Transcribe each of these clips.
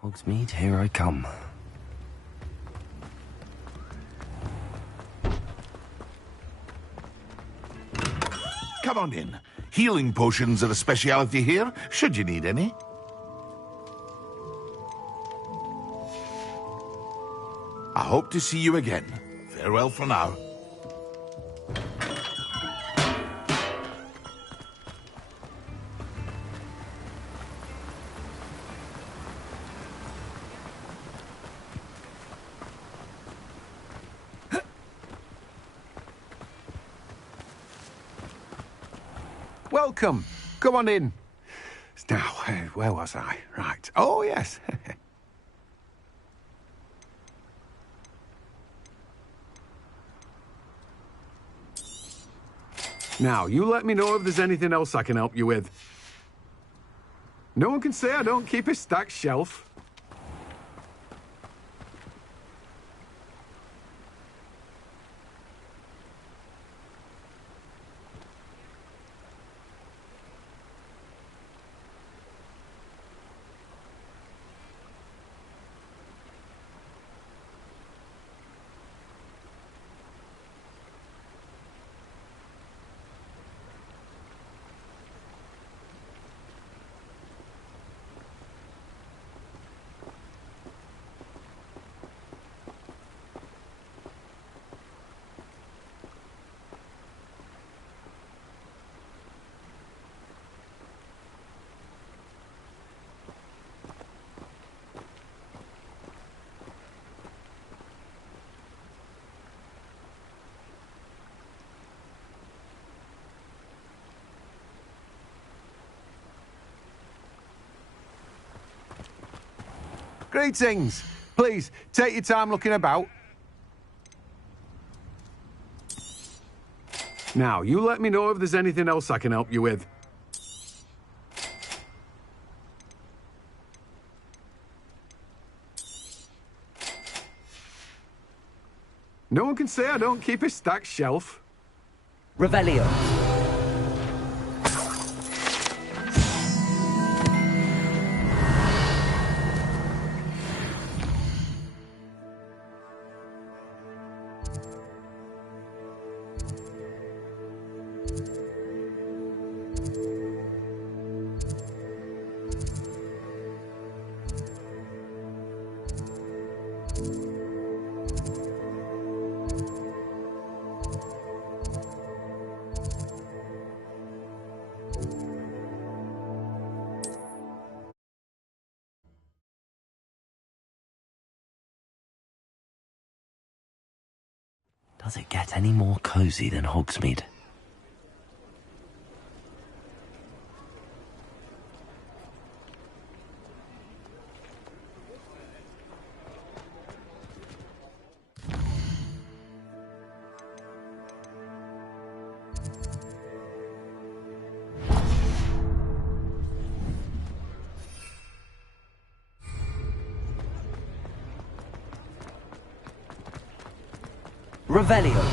Hogsmeade, here I come. Come on in. Healing potions are a speciality here, should you need any. I hope to see you again. Farewell for now. Welcome. Come on in. Now, where was I? Right. Oh, yes. Now, you let me know if there's anything else I can help you with. No one can say I don't keep a stacked shelf. Greetings. Please, take your time looking about. Now, you let me know if there's anything else I can help you with. No one can say I don't keep a stacked shelf. Revelio. Does it get any more cosy than Hogsmeade? Revelio.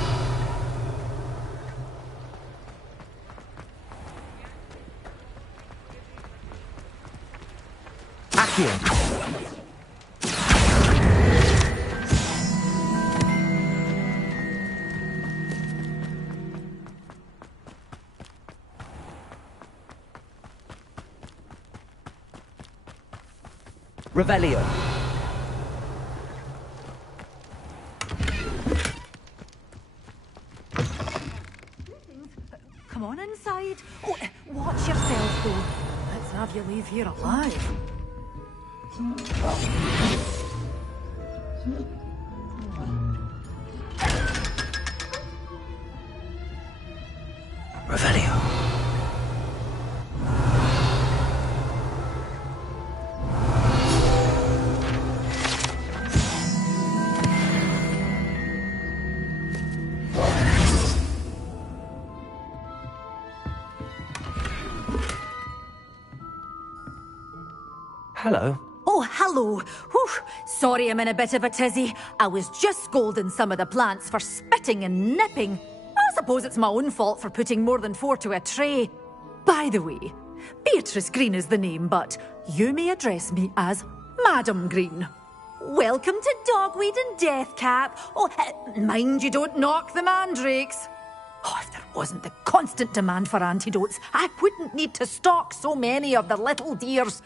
Accio. Revelio. Come on inside. Oh, watch yourself, though. Let's have you leave here alive. Revelio. hello. Oh, hello. Whew. Sorry I'm in a bit of a tizzy. I was just scolding some of the plants for spitting and nipping. I suppose it's my own fault for putting more than 4 to a tray. By the way, Beatrice Green is the name, but you may address me as Madam Green. Welcome to Dogweed and Deathcap. Oh, mind you don't knock the mandrakes. Oh, if there wasn't the constant demand for antidotes, I wouldn't need to stock so many of the little dears.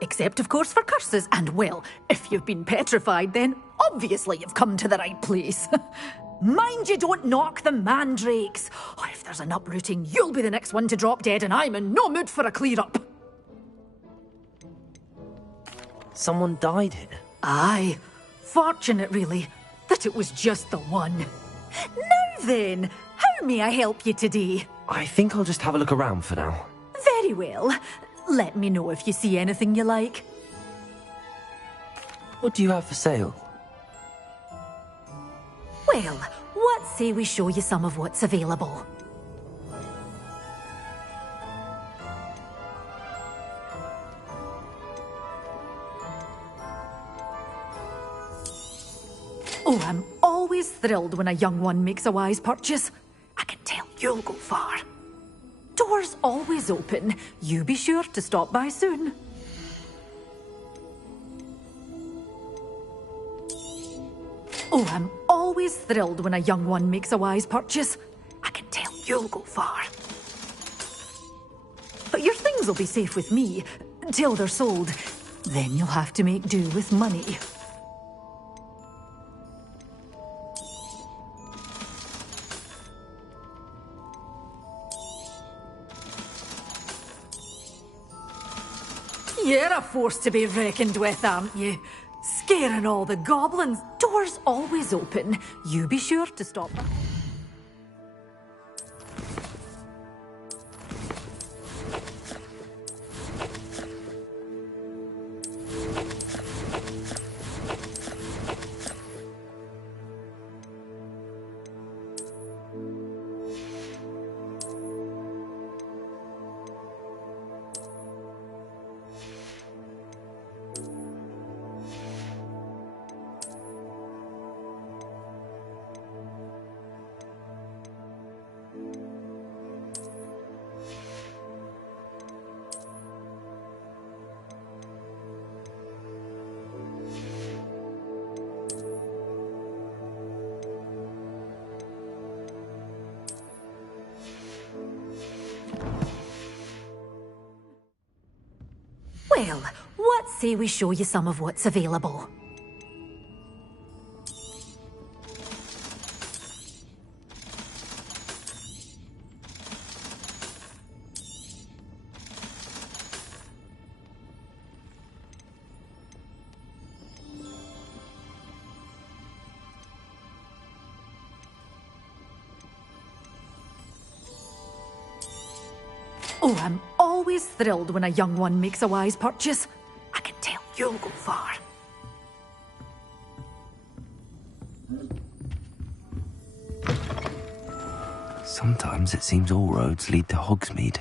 Except, of course, for curses. And, well, if you've been petrified, then obviously you've come to the right place. Mind you don't knock the mandrakes. Oh, if there's an uprooting, you'll be the next one to drop dead, and I'm in no mood for a clear-up. Someone died here. Aye. Fortunate, really, that it was just the one. Now then, how may I help you today? I think I'll just have a look around for now. Very well. Let me know if you see anything you like. What do you have for sale? Well, what say we show you some of what's available? Oh, I'm always thrilled when a young one makes a wise purchase. I can tell you'll go far. Doors always open. You be sure to stop by soon. Oh, I'm always thrilled when a young one makes a wise purchase. I can tell you'll go far. But your things will be safe with me till they're sold. Then you'll have to make do with money. You're a force to be reckoned with, aren't you? Scaring all the goblins. Doors always open. You be sure to stop. Well, what say we show you some of what's available? Oh, I'm always thrilled when a young one makes a wise purchase. I can tell you'll go far. Sometimes it seems all roads lead to Hogsmeade.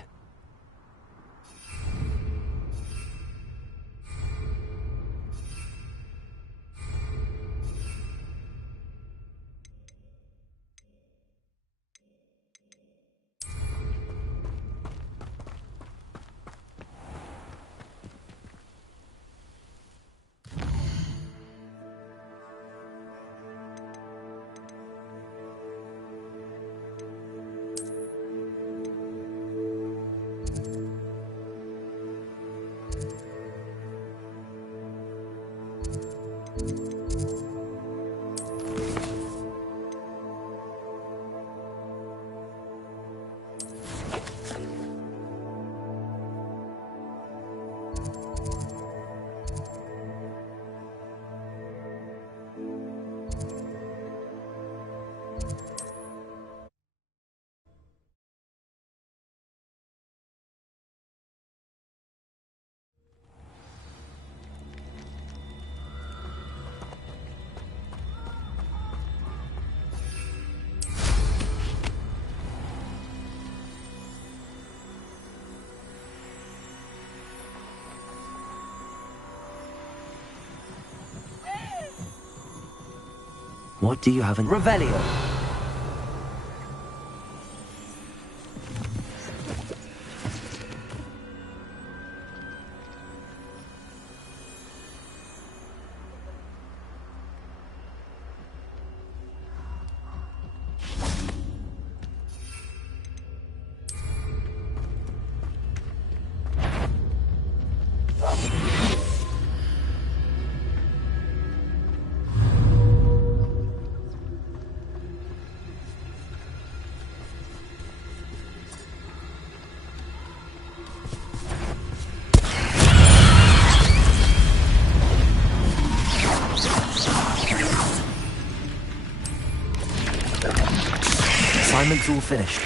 What do you have in... Revelio. Assignment's all finished.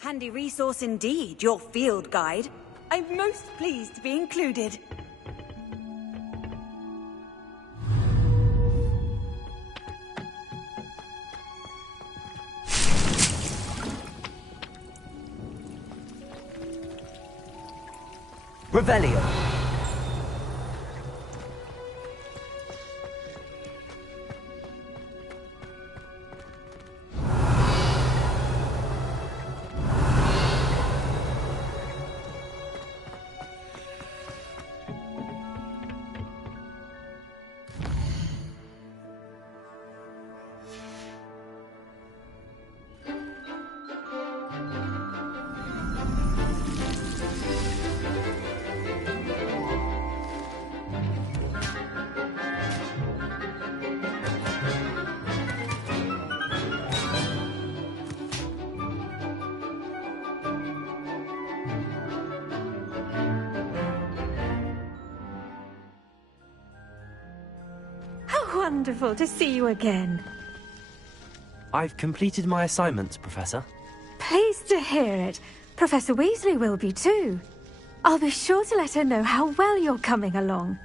Handy resource indeed, your field guide. I'm most pleased to be included. Revelio. Wonderful to see you again. I've completed my assignments, Professor. Pleased to hear it. Professor Weasley will be too. I'll be sure to let her know how well you're coming along.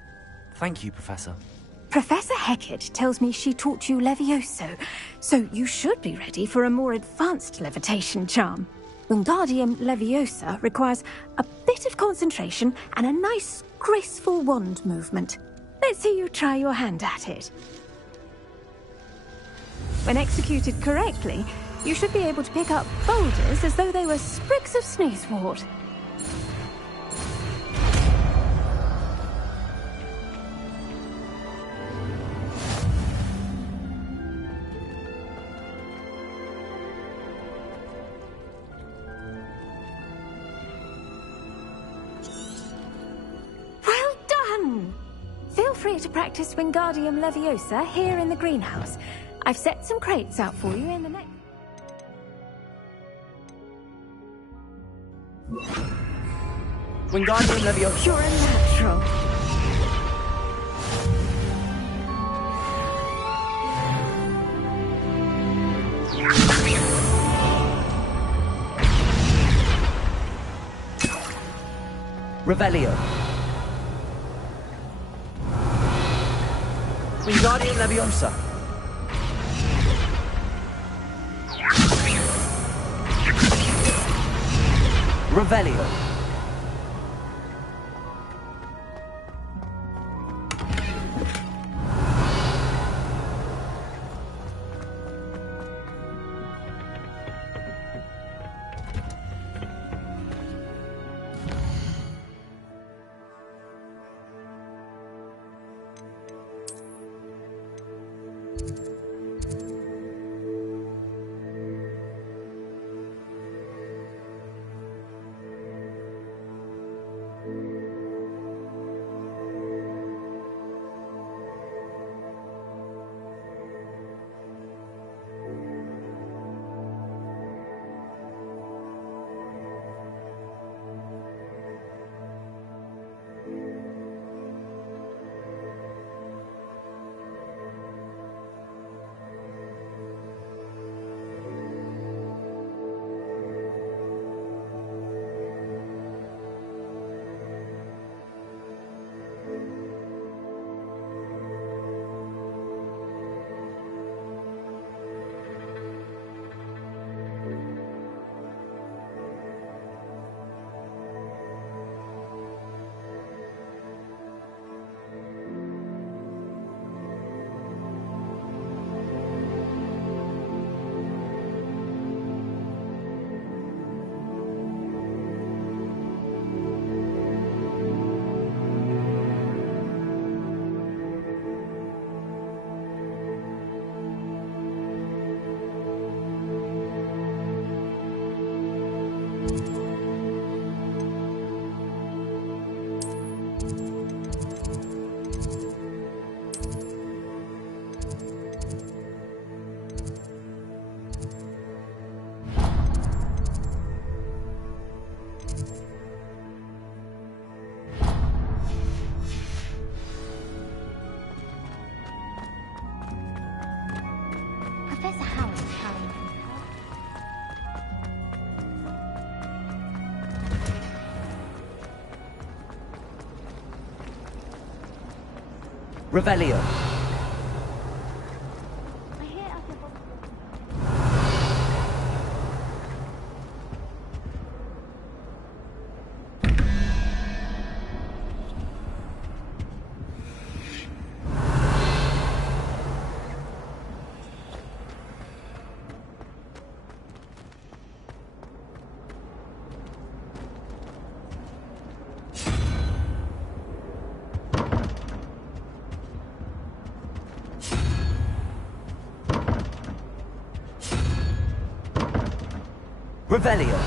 Thank you, Professor. Professor Hecat tells me she taught you Levioso, so you should be ready for a more advanced levitation charm. Wingardium Leviosa requires a bit of concentration and a nice, graceful wand movement. Let's see you try your hand at it. When executed correctly, you should be able to pick up boulders as though they were sprigs of sneezewort. Well done! Feel free to practice Wingardium Leviosa here in the greenhouse. I've set some crates out for you in the next... Wingardium Leviosa. You're a natural. Revelio. Wingardium Leviosa. Revelio. Professor Howard is carrying Revelio. I hear other Revelio.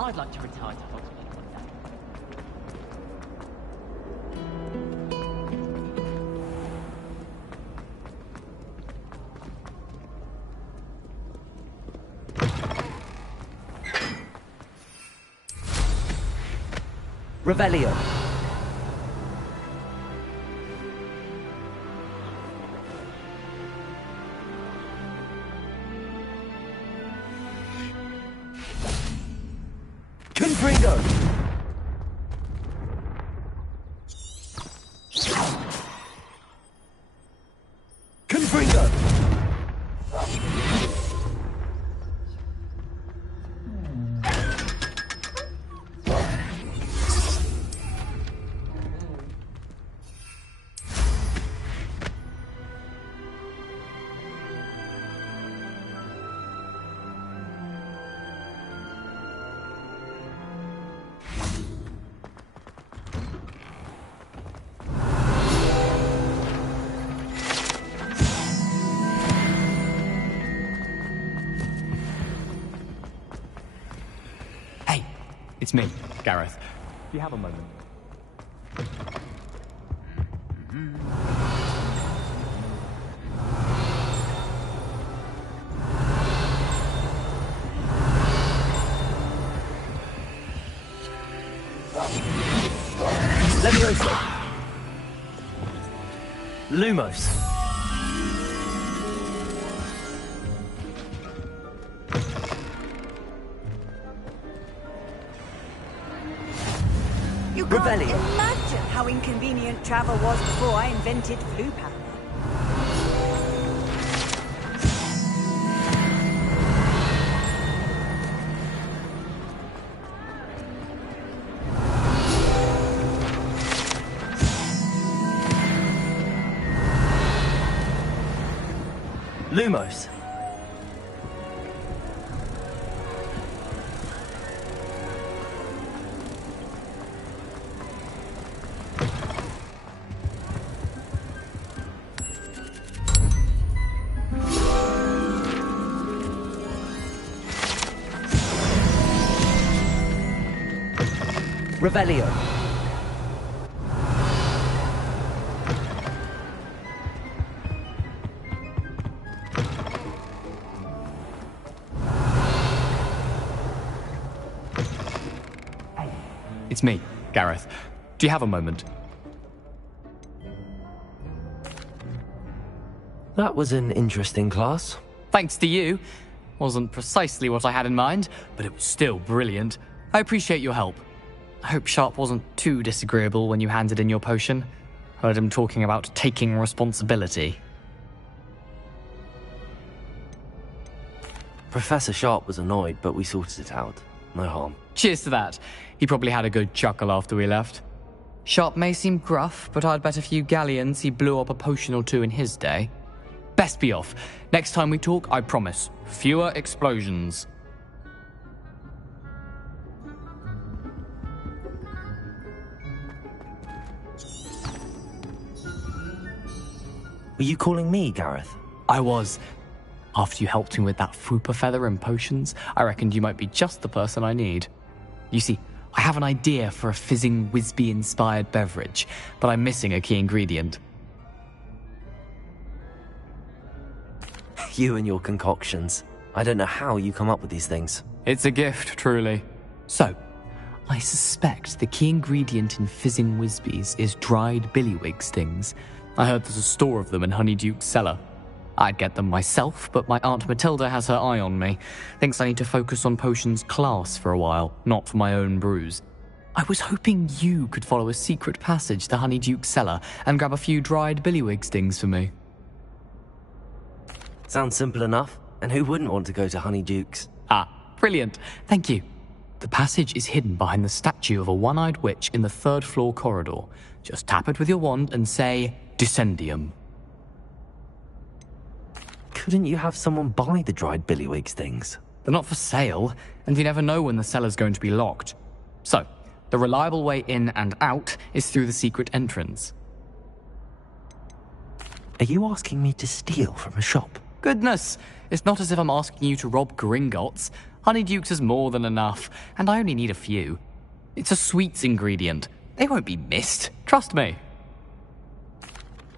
I'd like to retire to Oxford one day. Revelio. Confringo. Confringo. It's me, Gareth. Do you have a moment? Levioso. Lumos. You can't Revelio. imagine how inconvenient travel was before I invented flu power. Lumos. Revelio. It's me, Gareth. Do you have a moment? That was an interesting class. Thanks to you. Wasn't precisely what I had in mind, but it was still brilliant. I appreciate your help. I hope Sharp wasn't too disagreeable when you handed in your potion. Heard him talking about taking responsibility. Professor Sharp was annoyed, but we sorted it out. No harm. Cheers to that. He probably had a good chuckle after we left. Sharp may seem gruff, but I'd bet a few galleons he blew up a potion or two in his day. best be off. Next time we talk, I promise, fewer explosions. Were you calling me, Gareth? I was. After you helped me with that Fupa feather and potions, I reckoned you might be just the person I need. You see, I have an idea for a fizzing Wisby-inspired beverage, but I'm missing a key ingredient. You and your concoctions. I don't know how you come up with these things. It's a gift, truly. So, I suspect the key ingredient in fizzing Wisbies is dried billywig stings. I heard there's a store of them in Honeyduke's cellar. I'd get them myself, but my Aunt Matilda has her eye on me. Thinks I need to focus on potions class for a while, not for my own brews. I was hoping you could follow a secret passage to Honeyduke's cellar and grab a few dried billywig stings for me. Sounds simple enough. And who wouldn't want to go to Honeyduke's? Ah, brilliant. Thank you. The passage is hidden behind the statue of a one-eyed witch in the third-floor corridor. Just tap it with your wand and say, Descendium. Couldn't you have someone buy the dried billywig things? They're not for sale, and you never know when the cellar's going to be locked. So, the reliable way in and out is through the secret entrance. Are you asking me to steal from a shop? Goodness, it's not as if I'm asking you to rob Gringotts. Honeyduke's is more than enough, and I only need a few. It's a sweets ingredient. They won't be missed, trust me.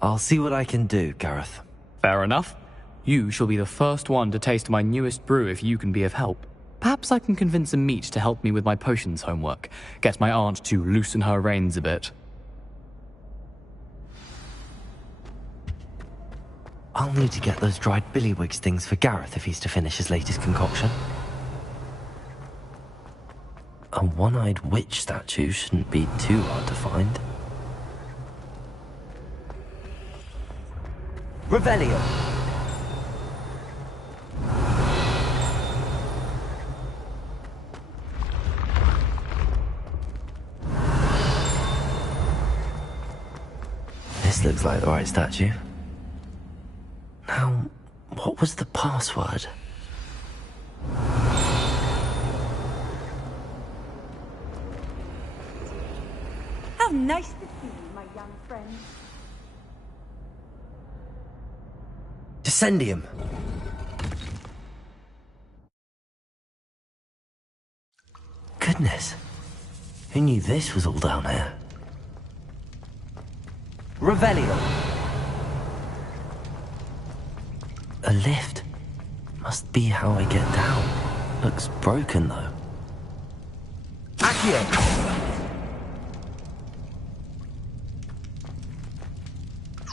I'll see what I can do, Gareth. Fair enough. You shall be the first one to taste my newest brew if you can be of help. Perhaps I can convince a meat to help me with my potions homework. Get my aunt to loosen her reins a bit. I'll need to get those dried billywig things for Gareth if he's to finish his latest concoction. A one-eyed witch statue shouldn't be too hard to find. Revelio. This looks like the right statue. Now, what was the password? How nice to see you, my young friend. Descendium. Goodness. Who knew this was all down here? Revelio. A lift. Must be how I get down. Looks broken, though. Accio.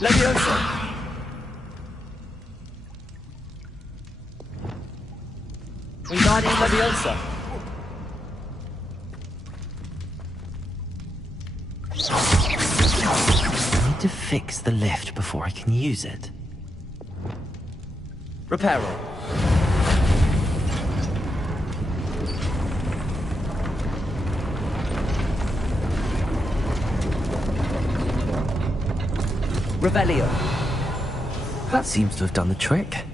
Leviosa. Wingardium Leviosa. I need to fix the lift before I can use it. Reparo. Revelio. That seems to have done the trick.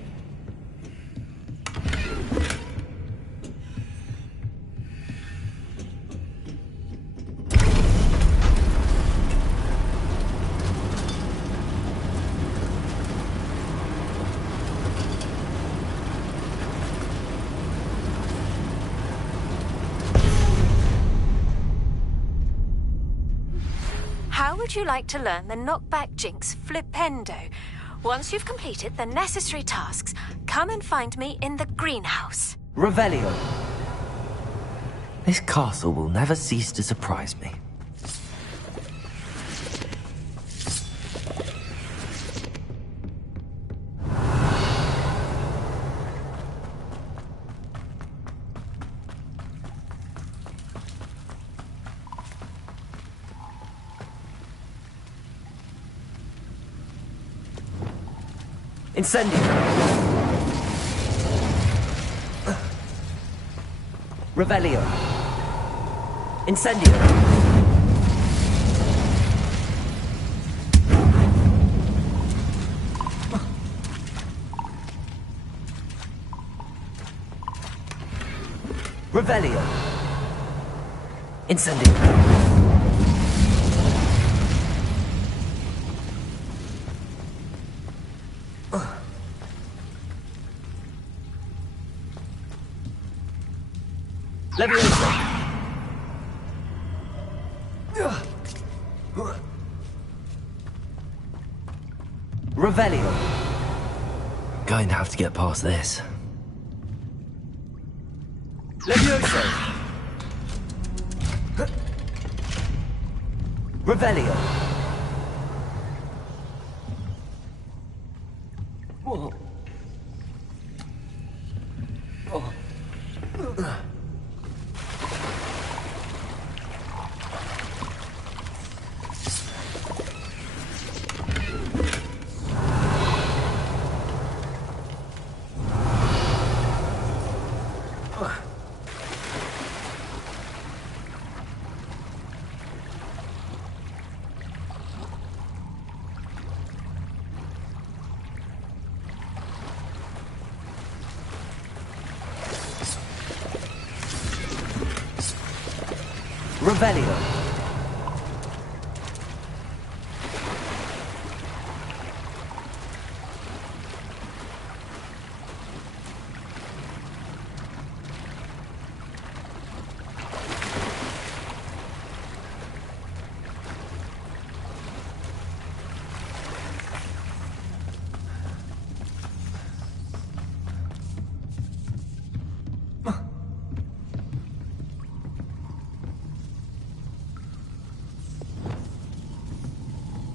How would you like to learn the knockback jinx Flipendo? Once you've completed the necessary tasks, come and find me in the greenhouse. Revelio. This castle will never cease to surprise me. Incendio. Revelio. Incendio. Revelio. Incendio. Leviosa. Revelio. Going to have to get past this. Levioso. Revelio. Whoa. Oh. Revelio.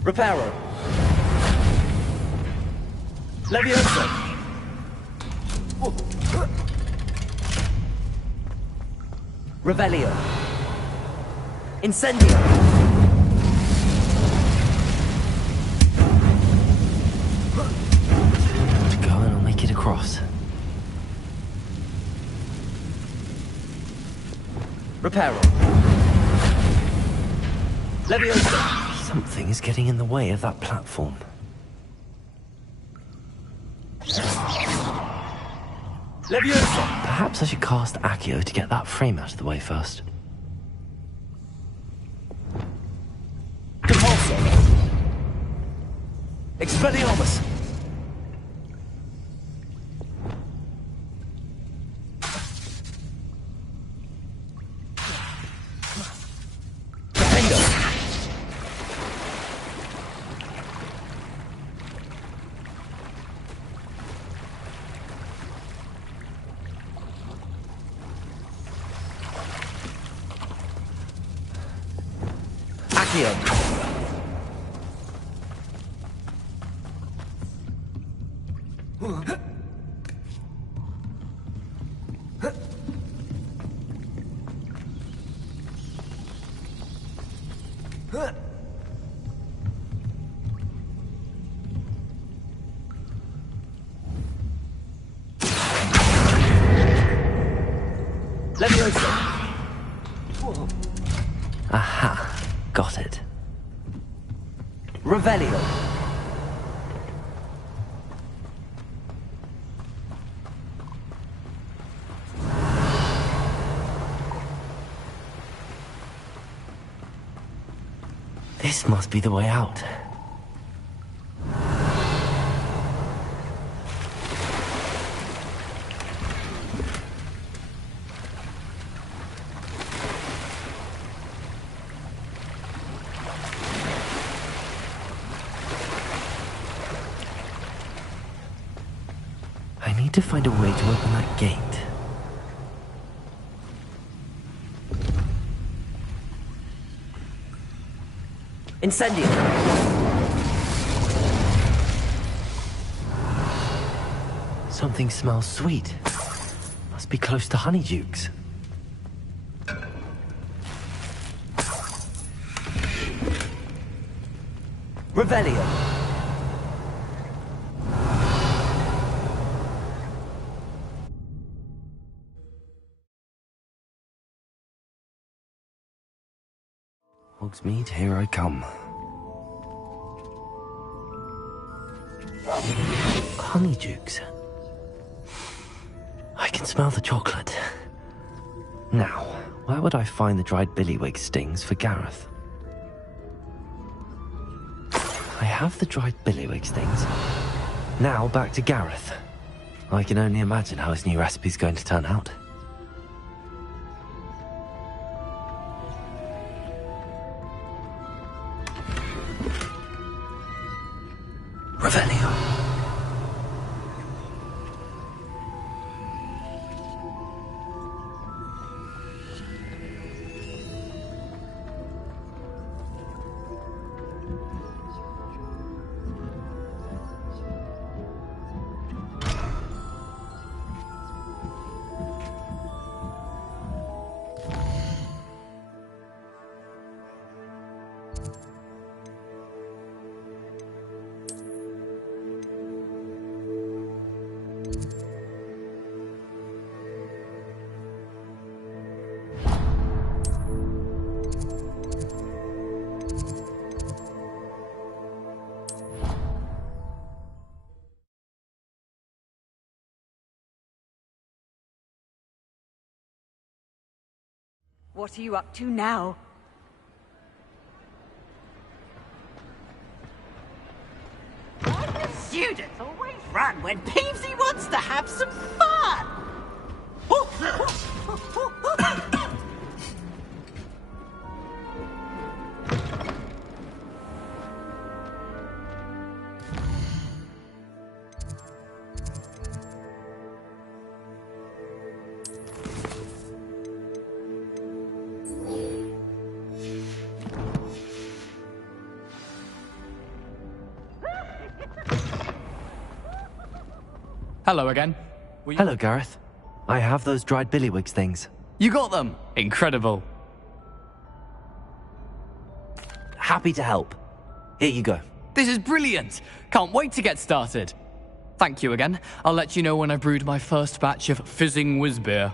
Reparo. Leviosa. Revelio. Incendio. To go and I'll make it across. Reparo. Leviosa. Something is getting in the way of that platform. Leviosa. Perhaps I should cast Accio to get that frame out of the way first. Compulso. Expelliarmus. Defendo. Accio. Leviosa. Aha, got it. Revelio. This must be the way out. I need to find a way to open that gate. Incendio. Something smells sweet. Must be close to Honeydukes. Revelio. Hogsmeade, here I come. Honeydukes. I can smell the chocolate. Now, where would I find the dried billywig stings for Gareth? I have the dried billywig stings. Now back to Gareth. I can only imagine how his new recipe's going to turn out. Revelio. What are you up to now? Students always run when Peevesy wants to have some fun! Hello again. Hello, Gareth. I have those dried billywig things. You got them! Incredible. Happy to help. Here you go. This is brilliant! Can't wait to get started. Thank you again. I'll let you know when I've brewed my first batch of fizzing whizbeer.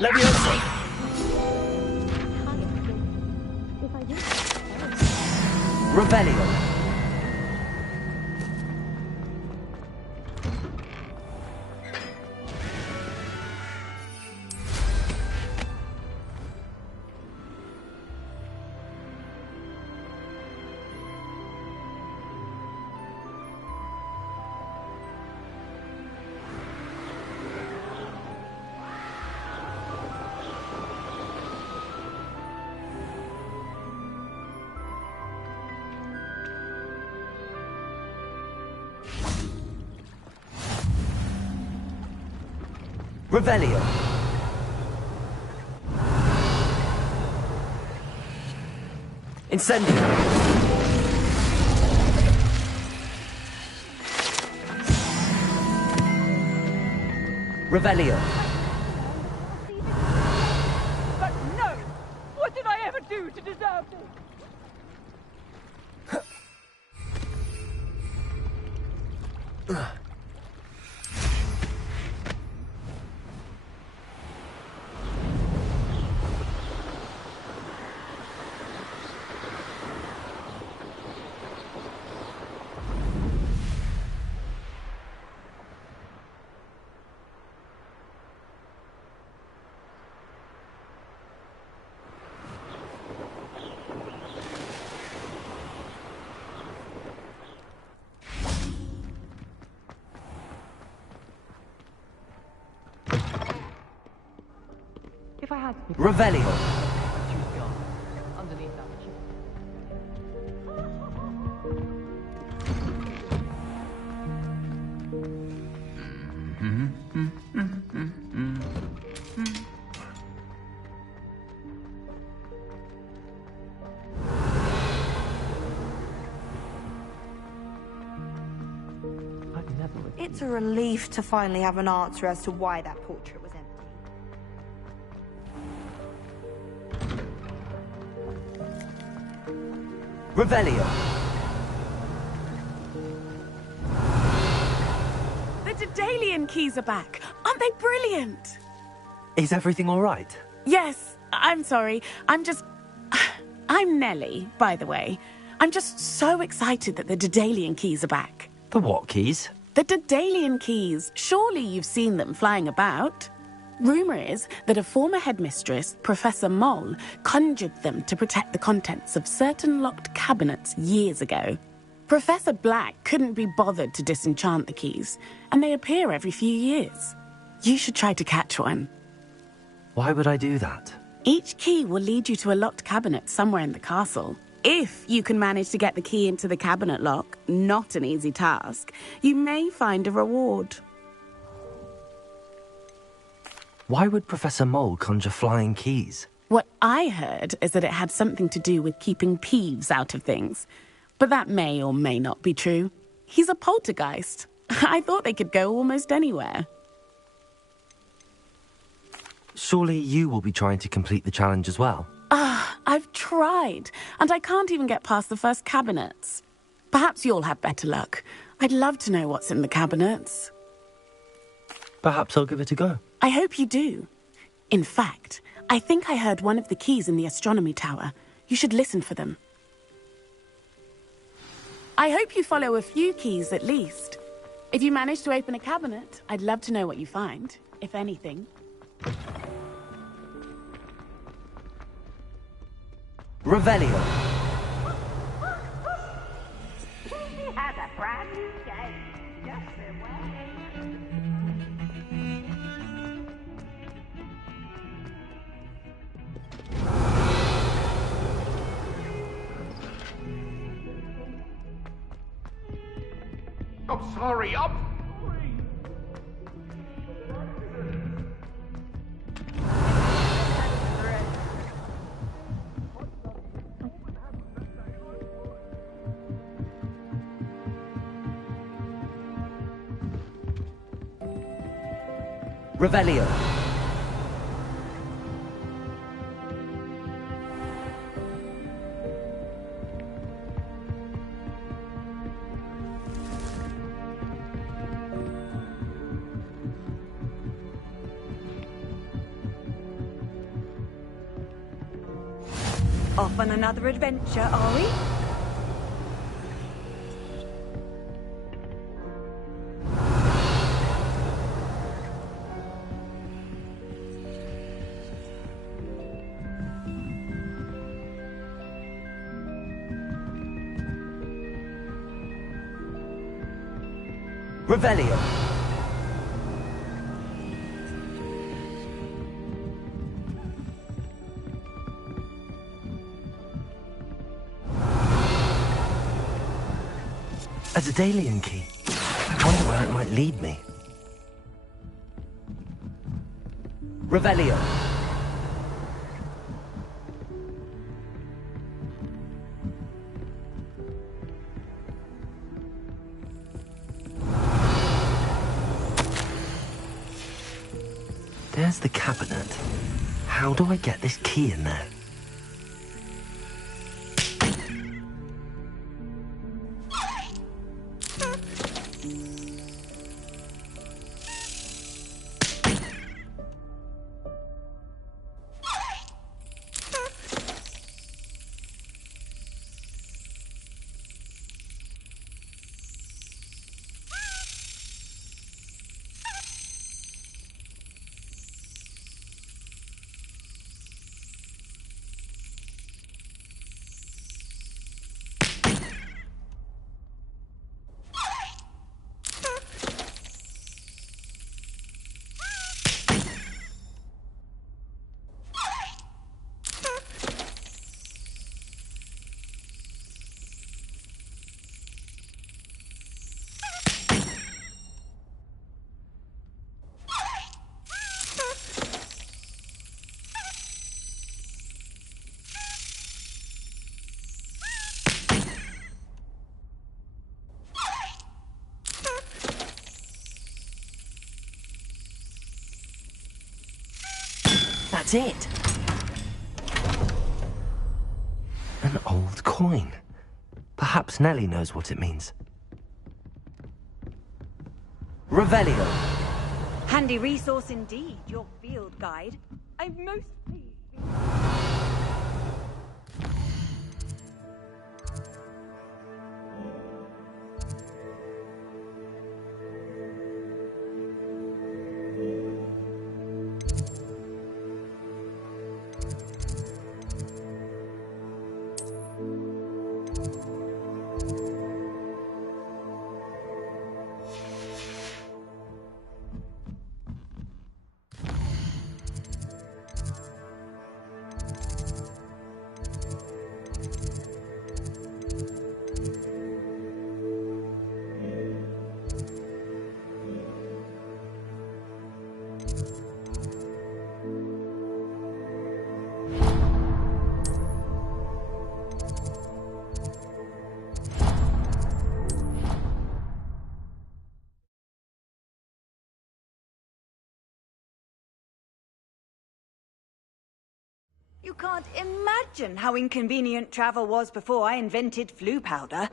Leviosa! Revelio. Revelio. Incendio. Revelio. But no! What did I ever do to deserve this? If I had to pick Revelio. underneath that. It's a relief to finally have an answer as to why that portrait was empty. Revelio. The Daedalian keys are back. Aren't they brilliant? Is everything all right? Yes, I'm sorry. I'm Nellie, by the way. I'm just so excited that the Daedalian keys are back. The what keys? The Daedalian keys. Surely you've seen them flying about. Rumour is that a former headmistress, Professor Moll, conjured them to protect the contents of certain locked cabinets years ago. Professor Black couldn't be bothered to disenchant the keys, and they appear every few years. You should try to catch one. Why would I do that? Each key will lead you to a locked cabinet somewhere in the castle. If you can manage to get the key into the cabinet lock, not an easy task, you may find a reward. Why would Professor Mole conjure flying keys? What I heard is that it had something to do with keeping Peeves out of things. But that may or may not be true. He's a poltergeist. I thought they could go almost anywhere. Surely you will be trying to complete the challenge as well? I've tried, and I can't even get past the first cabinets. Perhaps you'll have better luck. I'd love to know what's in the cabinets. Perhaps I'll give it a go. I hope you do. In fact, I think I heard one of the keys in the astronomy tower. You should listen for them. I hope you follow a few keys at least. If you manage to open a cabinet, I'd love to know what you find, if anything. Revelio. He has a brand new game. Just I'm sorry, I'm... Revelio. Off on another adventure, are we? Revelio. A Daedalian key. I wonder where it might lead me. Revelio. There's the cabinet. How do I get this key in there? That's it. An old coin. Perhaps Nellie knows what it means. Revelio. Handy resource indeed, your field guide. I'm most pleased. You can't imagine how inconvenient travel was before I invented flu powder.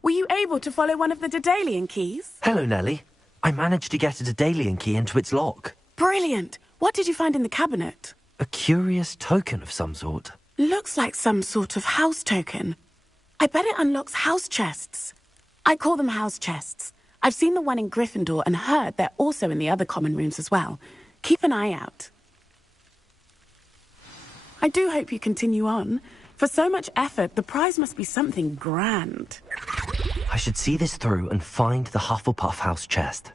Were you able to follow one of the Daedalian keys? Hello, Nellie. I managed to get a Daedalian key into its lock. Brilliant! What did you find in the cabinet? A curious token of some sort. Looks like some sort of house token. I bet it unlocks house chests. I call them house chests. I've seen the one in Gryffindor and heard they're also in the other common rooms as well. Keep an eye out. I do hope you continue on. For so much effort, the prize must be something grand. I should see this through and find the Hufflepuff house chest.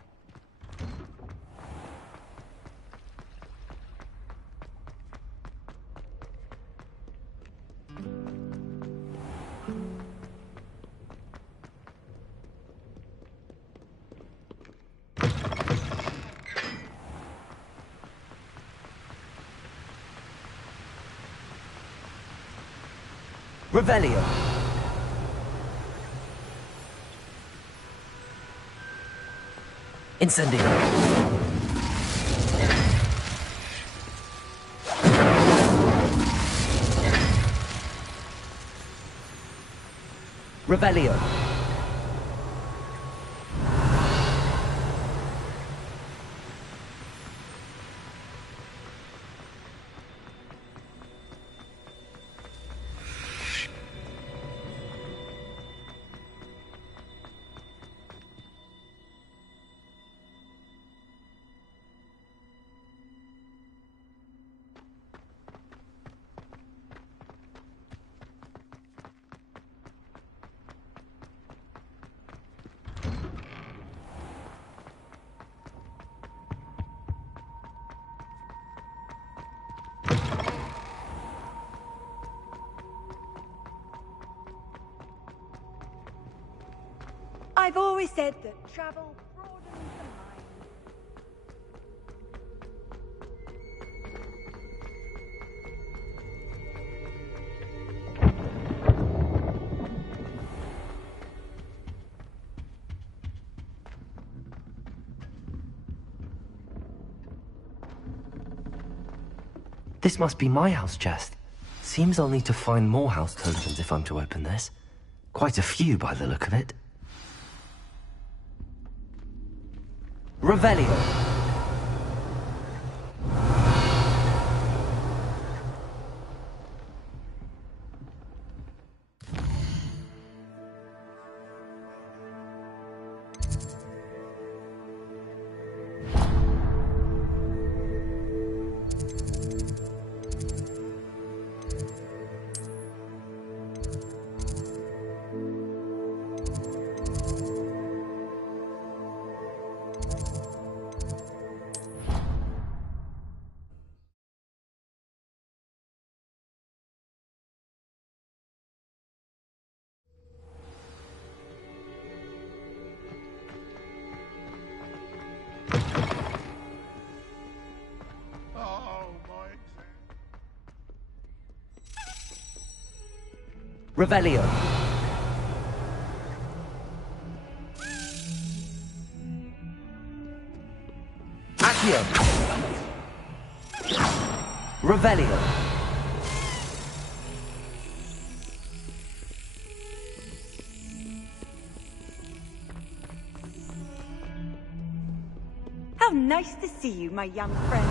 Revelio. Incendio. Revelio. I've always said that travel broadens the mind. This must be my house chest. Seems I'll need to find more house tokens if I'm to open this. Quite a few by the look of it. Revelio. Revelio. Revelio. How nice to see you, my young friend.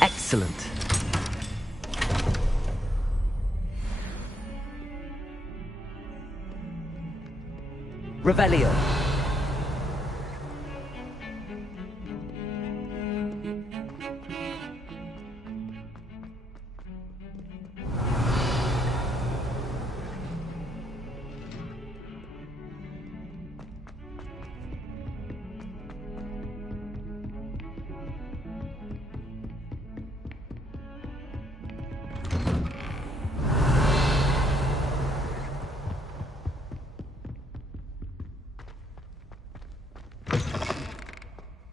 Excellent. Revelio.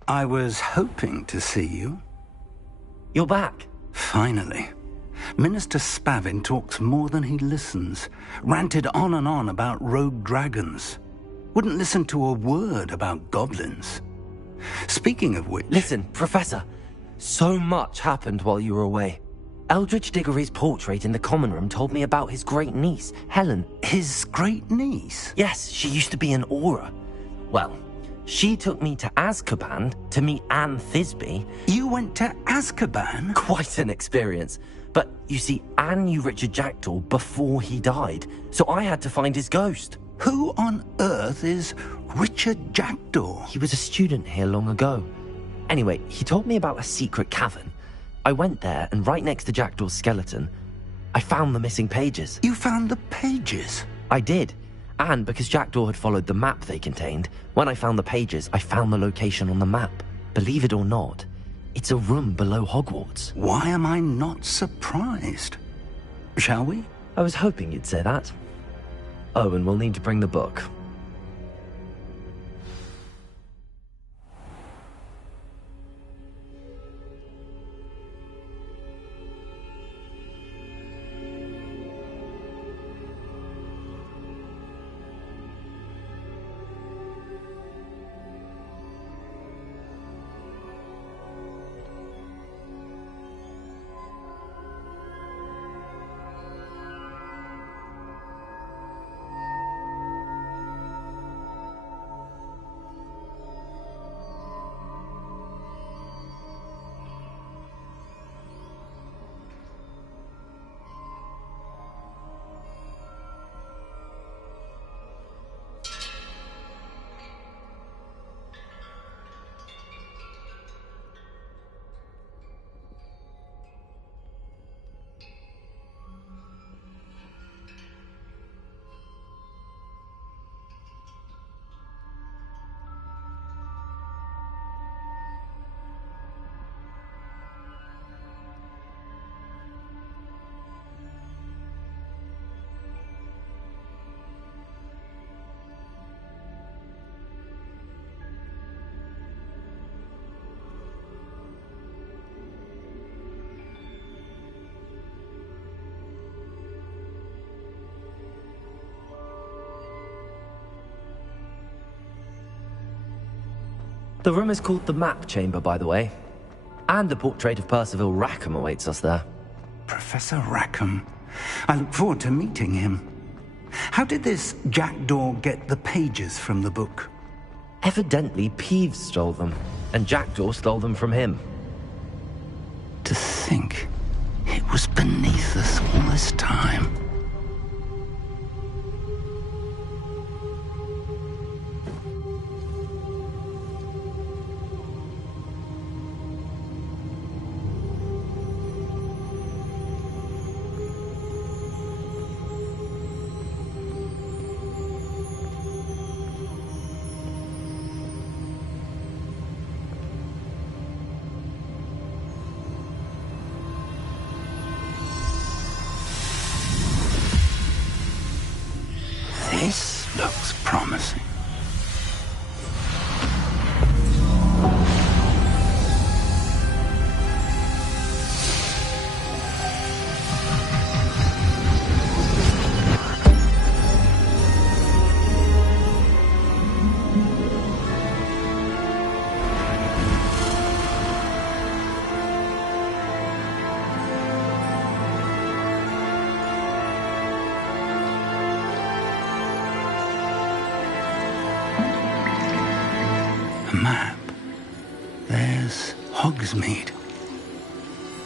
I was hoping to see you. You're back. Finally. Minister Spavin talks more than he listens. Ranted on and on about rogue dragons. Wouldn't listen to a word about goblins. Speaking of which... Listen, Professor. So much happened while you were away. Eldridge Diggory's portrait in the common room told me about his great niece, Helen. His great niece? Yes, she used to be an Auror. Well, she took me to Azkaban to meet Anne Thisbe. You went to Azkaban? Quite an experience. But you see, Anne knew Richard Jackdaw before he died, so I had to find his ghost. Who on earth is Richard Jackdaw? He was a student here long ago. Anyway, he told me about a secret cavern. I went there, and right next to Jackdaw's skeleton, I found the missing pages. You found the pages? I did. And because Jackdaw had followed the map they contained, when I found the pages, I found the location on the map. Believe it or not, it's a room below Hogwarts. Why am I not surprised? Shall we? I was hoping you'd say that. Oh, and we'll need to bring the book. The room is called the Map Chamber, by the way. And a portrait of Percival Rackham awaits us there. Professor Rackham. I look forward to meeting him. How did this Jackdaw get the pages from the book? Evidently, Peeves stole them, and Jackdaw stole them from him. To think it was beneath This looks promising. Map. There's Hogsmeade.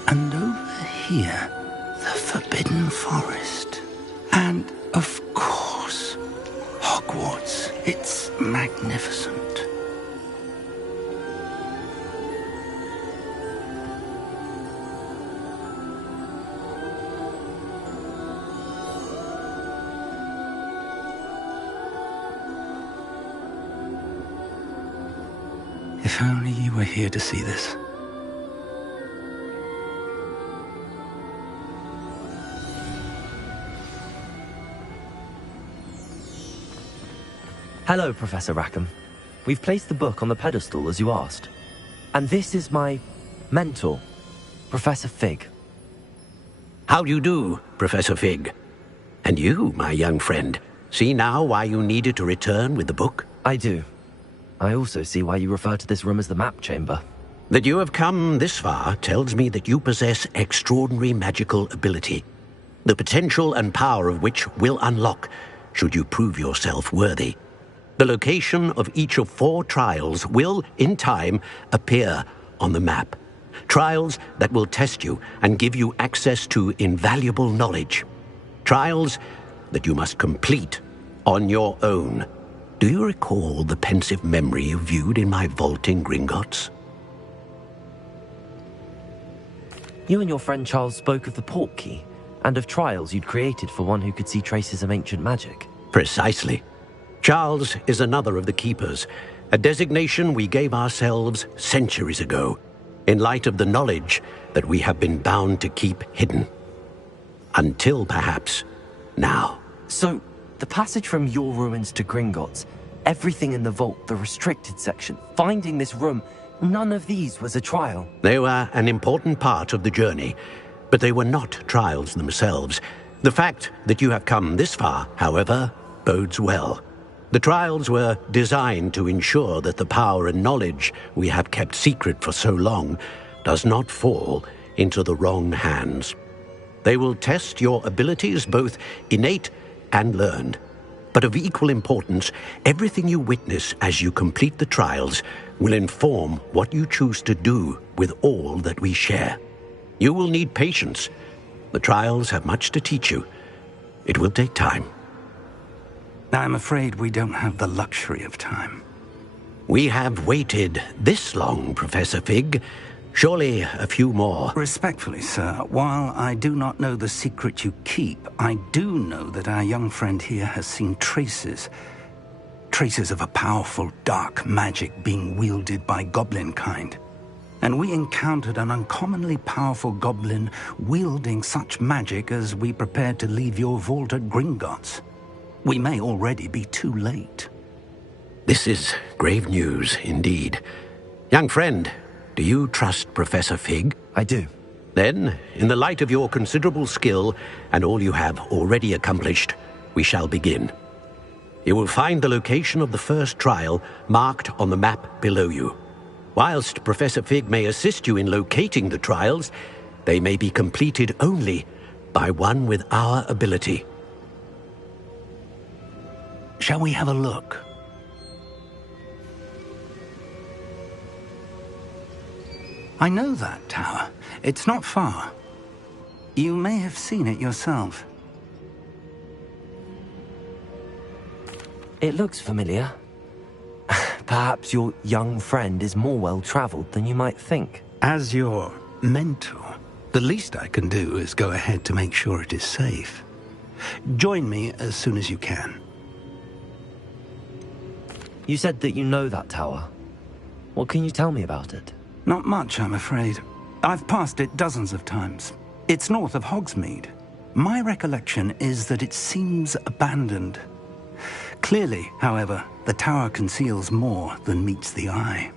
And over here, the Forbidden Forest. And, of course, Hogwarts. It's magnificent. If only you were here to see this. Hello, Professor Rackham. We've placed the book on the pedestal as you asked. And this is my mentor, Professor Fig. How do you do, Professor Fig? And you, my young friend, see now why you needed to return with the book? I do. I also see why you refer to this room as the map chamber. That you have come this far tells me that you possess extraordinary magical ability, the potential and power of which will unlock should you prove yourself worthy. The location of each of 4 trials will, in time, appear on the map. Trials that will test you and give you access to invaluable knowledge. Trials that you must complete on your own. Do you recall the pensive memory you viewed in my vault in Gringotts? You and your friend Charles spoke of the Portkey, and of trials you'd created for one who could see traces of ancient magic. Precisely. Charles is another of the Keepers, a designation we gave ourselves centuries ago, in light of the knowledge that we have been bound to keep hidden. Until, perhaps, now. So, the passage from your ruins to Gringotts, everything in the vault, the restricted section, finding this room, none of these was a trial. They were an important part of the journey, but they were not trials themselves. The fact that you have come this far, however, bodes well. The trials were designed to ensure that the power and knowledge we have kept secret for so long does not fall into the wrong hands. They will test your abilities, both innate and learned. But of equal importance, everything you witness as you complete the trials will inform what you choose to do with all that we share. You will need patience. The trials have much to teach you. It will take time. I'm afraid we don't have the luxury of time. We have waited this long, Professor Fig. Surely a few more. Respectfully, sir, while I do not know the secret you keep, I do know that our young friend here has seen traces of a powerful dark magic being wielded by goblin kind. And we encountered an uncommonly powerful goblin wielding such magic as we prepared to leave your vault at Gringotts. We may already be too late. This is grave news indeed. Young friend, do you trust Professor Fig? I do. Then, in the light of your considerable skill and all you have already accomplished, we shall begin. You will find the location of the first trial marked on the map below you. Whilst Professor Fig may assist you in locating the trials, they may be completed only by one with our ability. Shall we have a look? I know that tower. It's not far. You may have seen it yourself. It looks familiar. Perhaps your young friend is more well-traveled than you might think. As your mentor, the least I can do is go ahead to make sure it is safe. Join me as soon as you can. You said that you know that tower. What can you tell me about it? Not much, I'm afraid. I've passed it dozens of times. It's north of Hogsmeade. My recollection is that it seems abandoned. Clearly, however, the tower conceals more than meets the eye.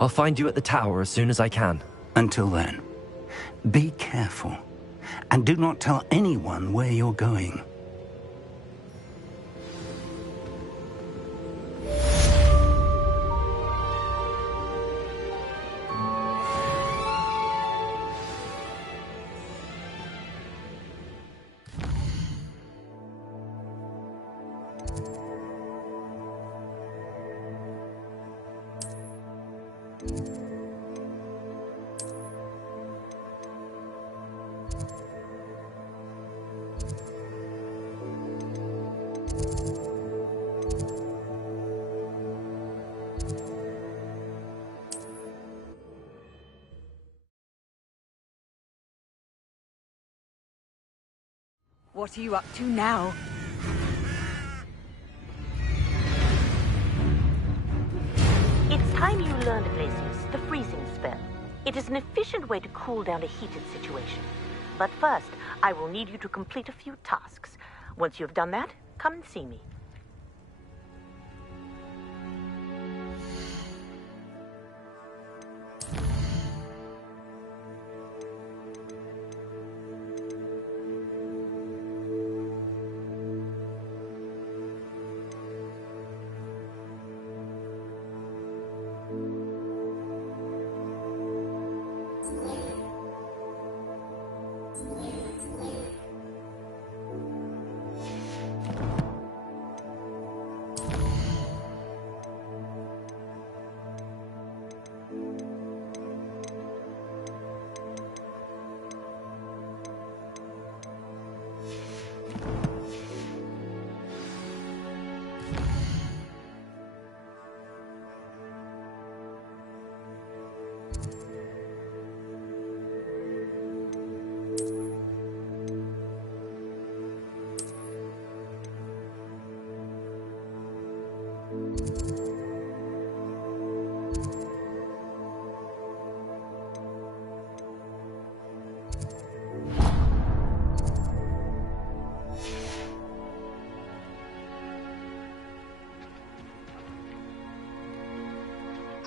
I'll find you at the tower as soon as I can. Until then, be careful, and do not tell anyone where you're going. What are you up to now? It's time you learned, Glacius, the freezing spell. It is an efficient way to cool down a heated situation. But first, I will need you to complete a few tasks. Once you have done that, come and see me.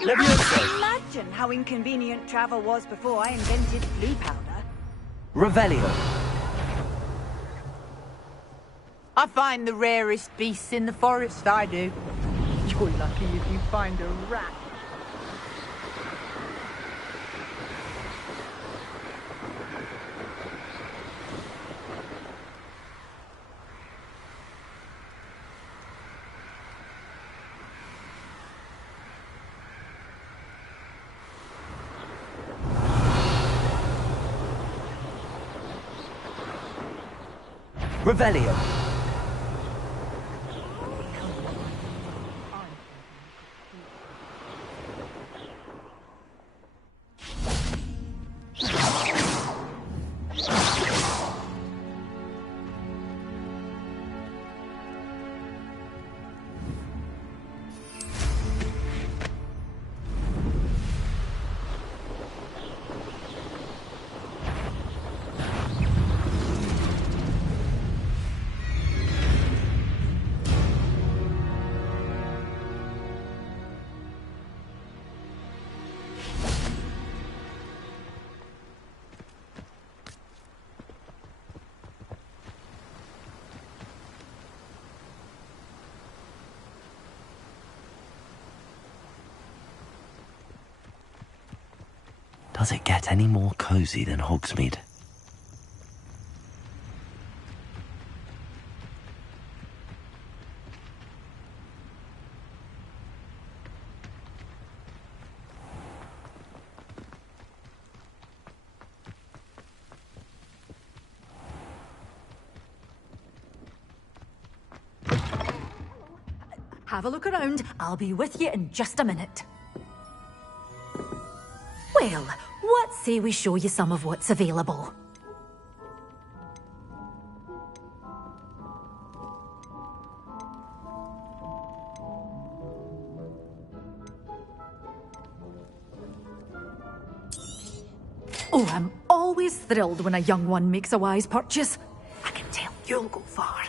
Imagine how inconvenient travel was before I invented blue powder. Revelio. I find the rarest beasts in the forest, I do. You're lucky if you find a rat. Revelio. Does it get any more cozy than Hogsmeade? Have a look around. I'll be with you in just a minute. Well, what say we show you some of what's available? Oh, I'm always thrilled when a young one makes a wise purchase. I can tell you'll go far.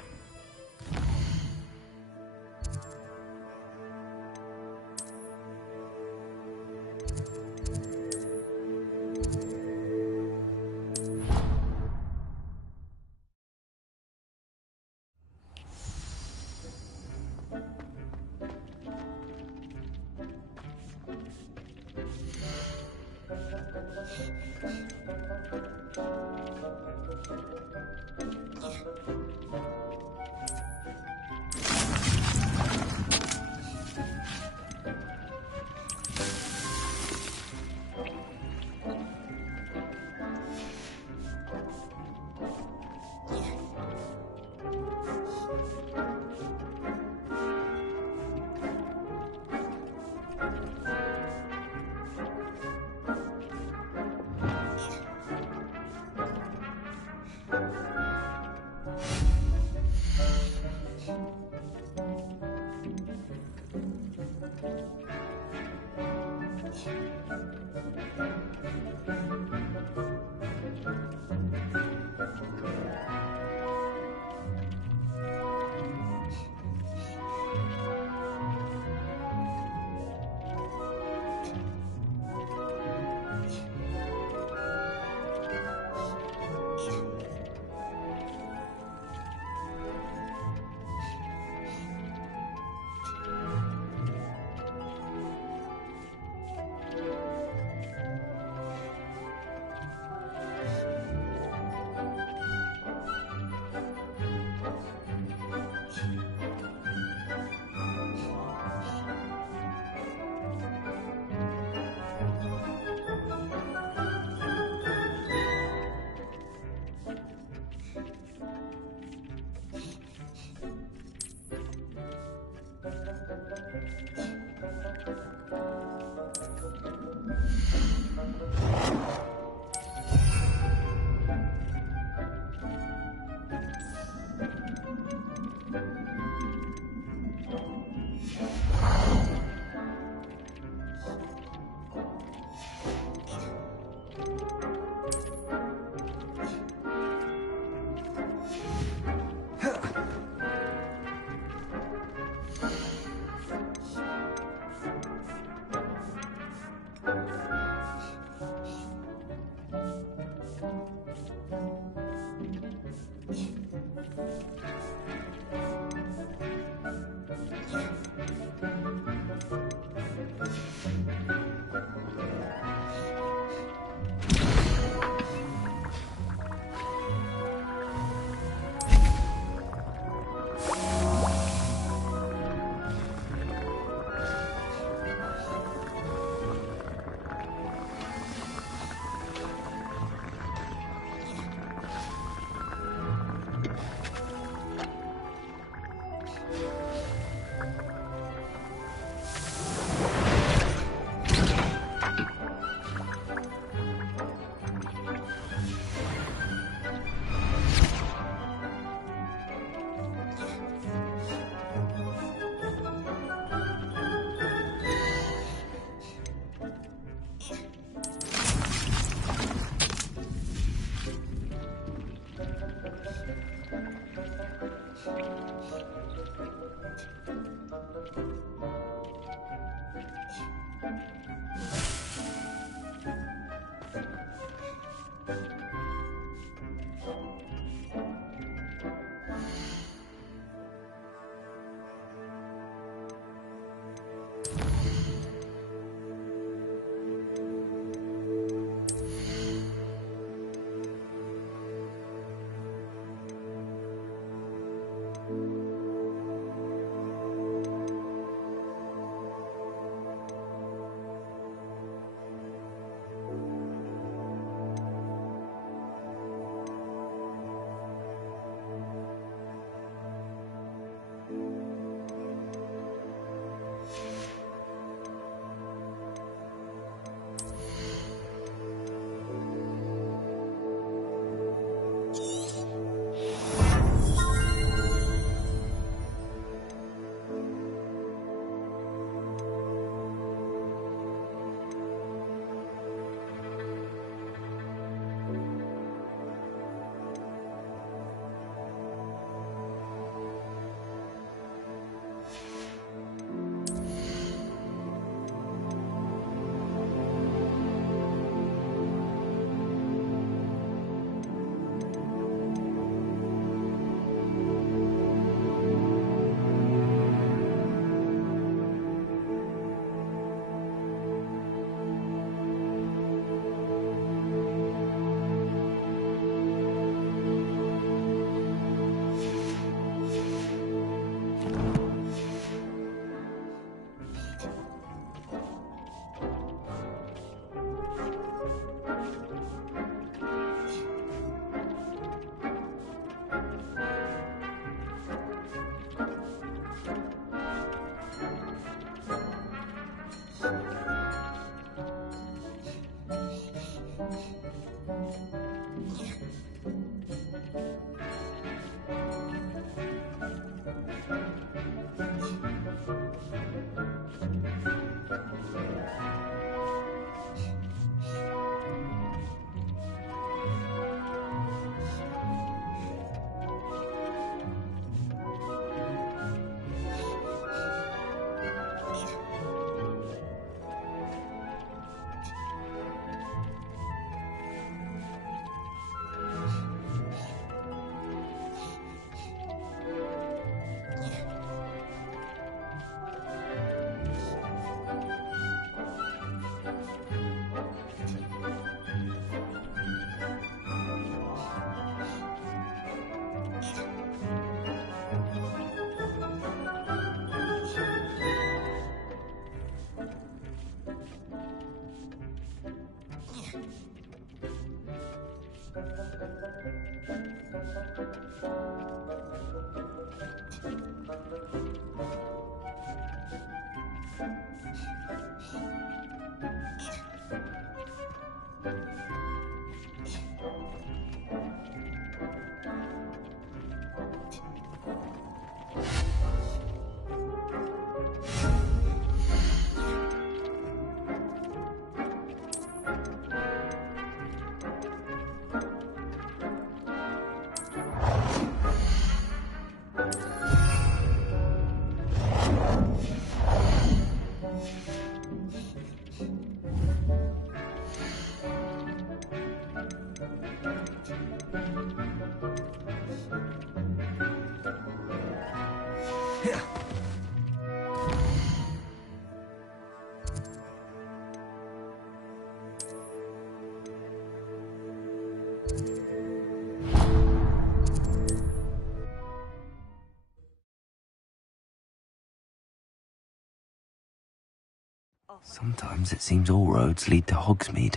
Sometimes it seems all roads lead to Hogsmeade.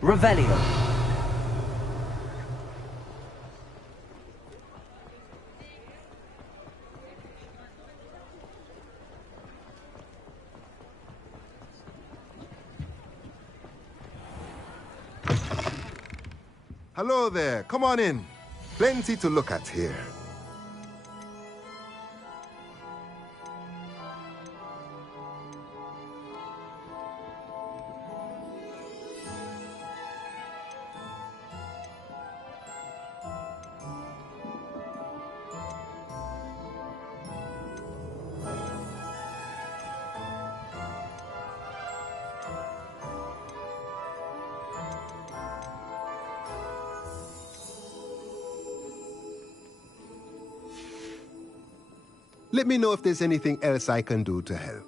Revelio. Hello there. Come on in. Plenty to look at here. Let me know if there's anything else I can do to help.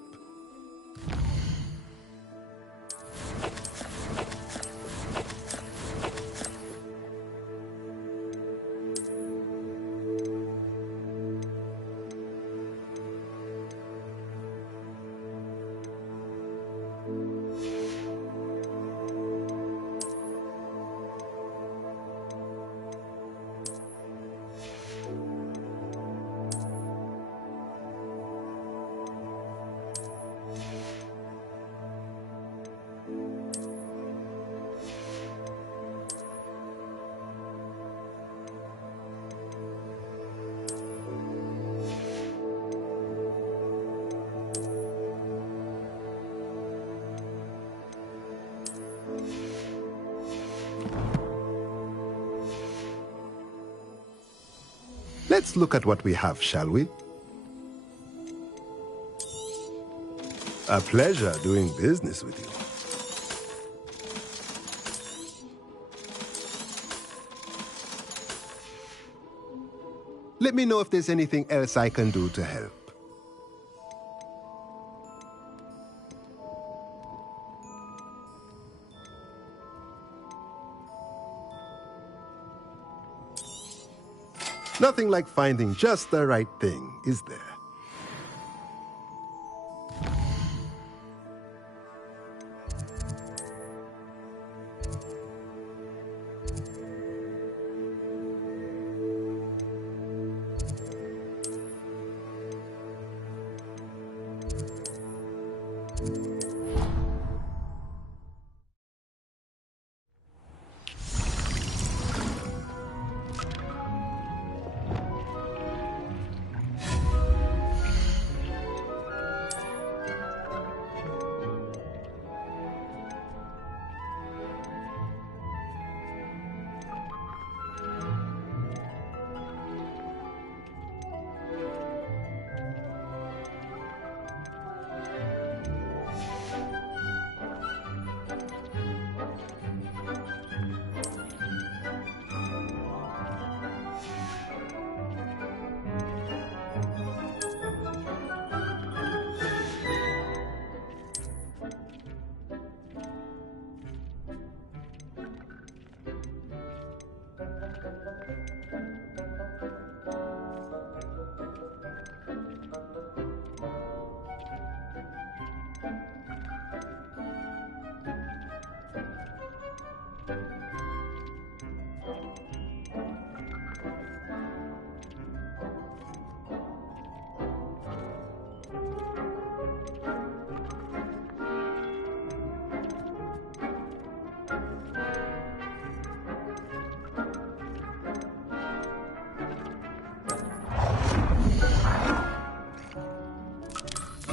Let's look at what we have, shall we? A pleasure doing business with you. Let me know if there's anything else I can do to help. Nothing like finding just the right thing, is there?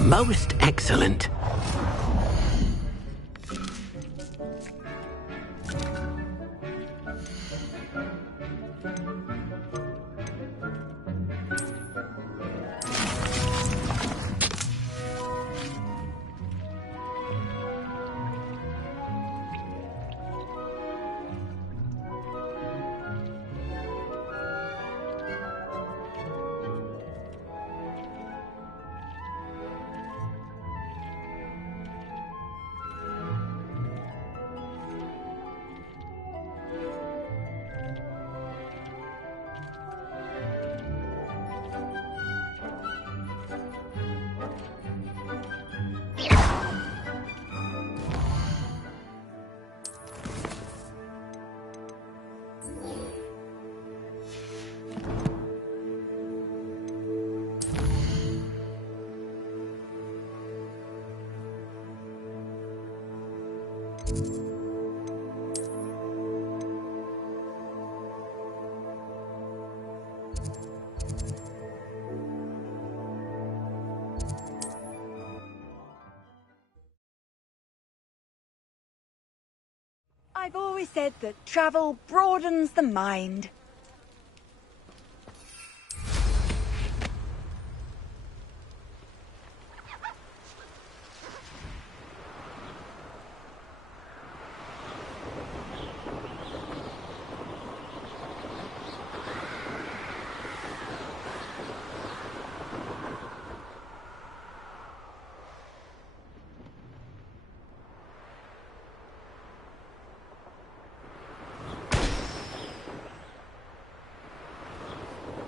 Most excellent. I've always said that travel broadens the mind.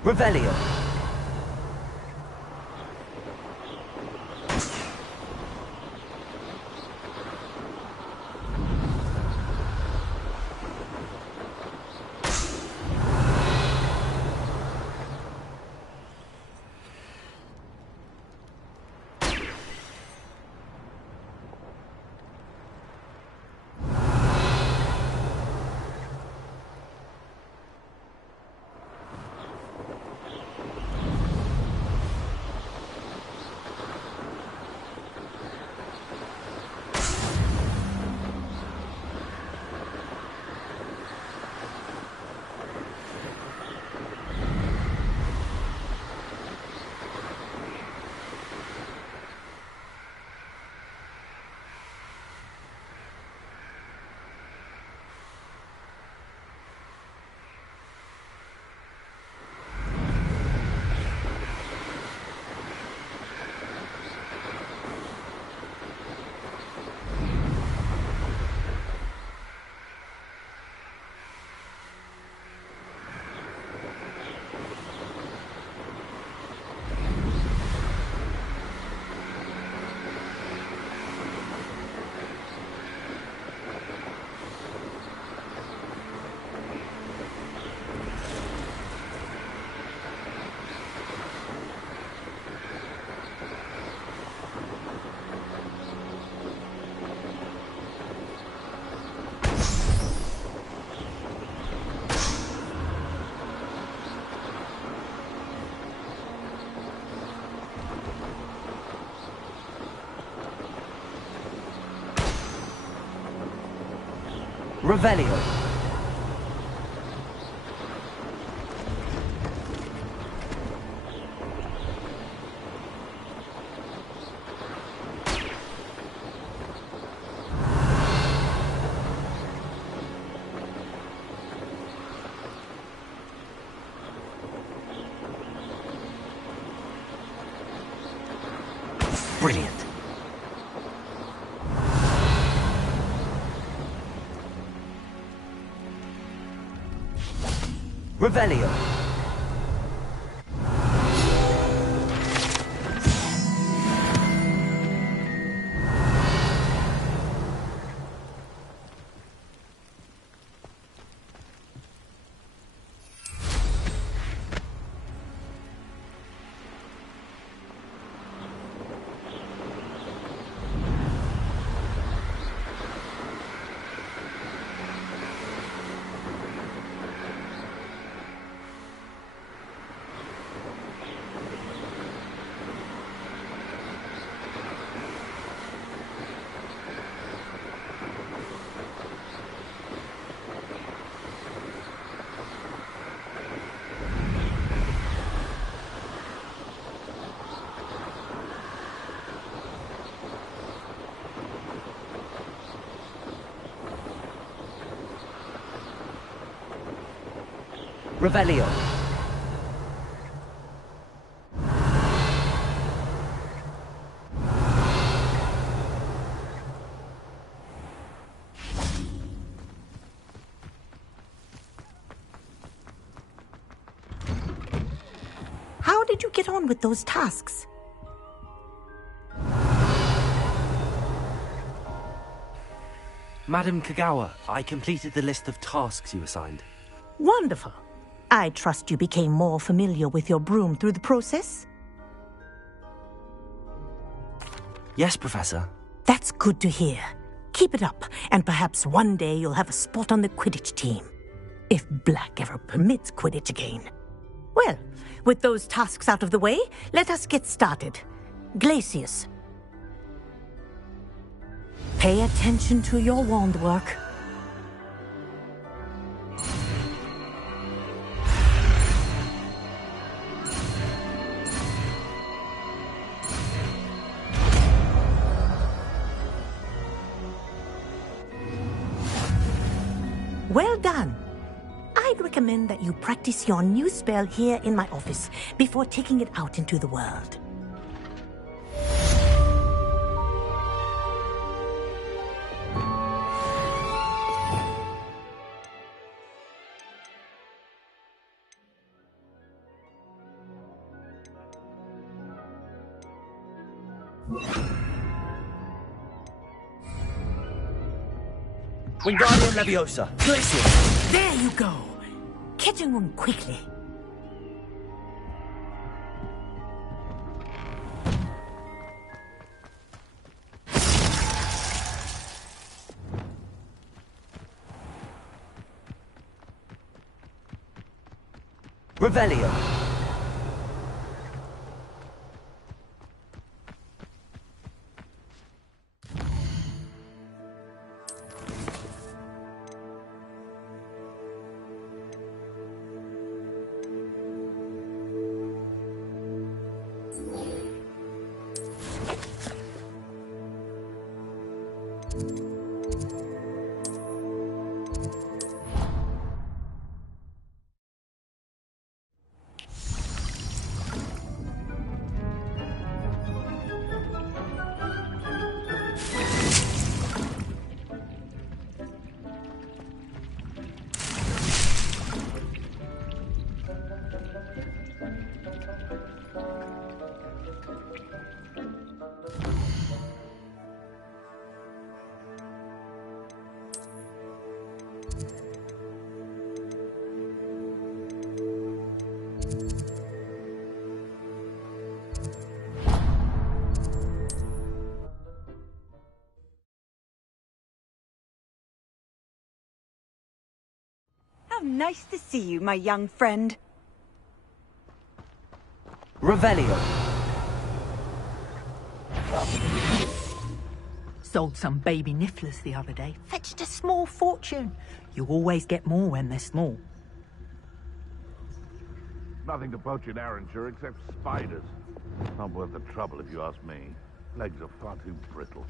Revelio. Revelio. Brilliant. Revelio. Revelio. How did you get on with those tasks? Madam Kagawa, I completed the list of tasks you assigned. Wonderful. I trust you became more familiar with your broom through the process? Yes, Professor. That's good to hear. Keep it up, and perhaps one day you'll have a spot on the Quidditch team. If Black ever permits Quidditch again. Well, with those tasks out of the way, let us get started. Glacius. Pay attention to your wand work. recommend that you practice your new spell here in my office before taking it out into the world. Wingardium Leviosa. Bless you. There you go. Catching one quickly. Revelio. How nice to see you, my young friend. Revelio. Sold some baby nifflers the other day. Fetched a small fortune. You always get more when they're small. Nothing to poach in Arranshire except spiders. Not worth the trouble if you ask me. Legs are far too brittle.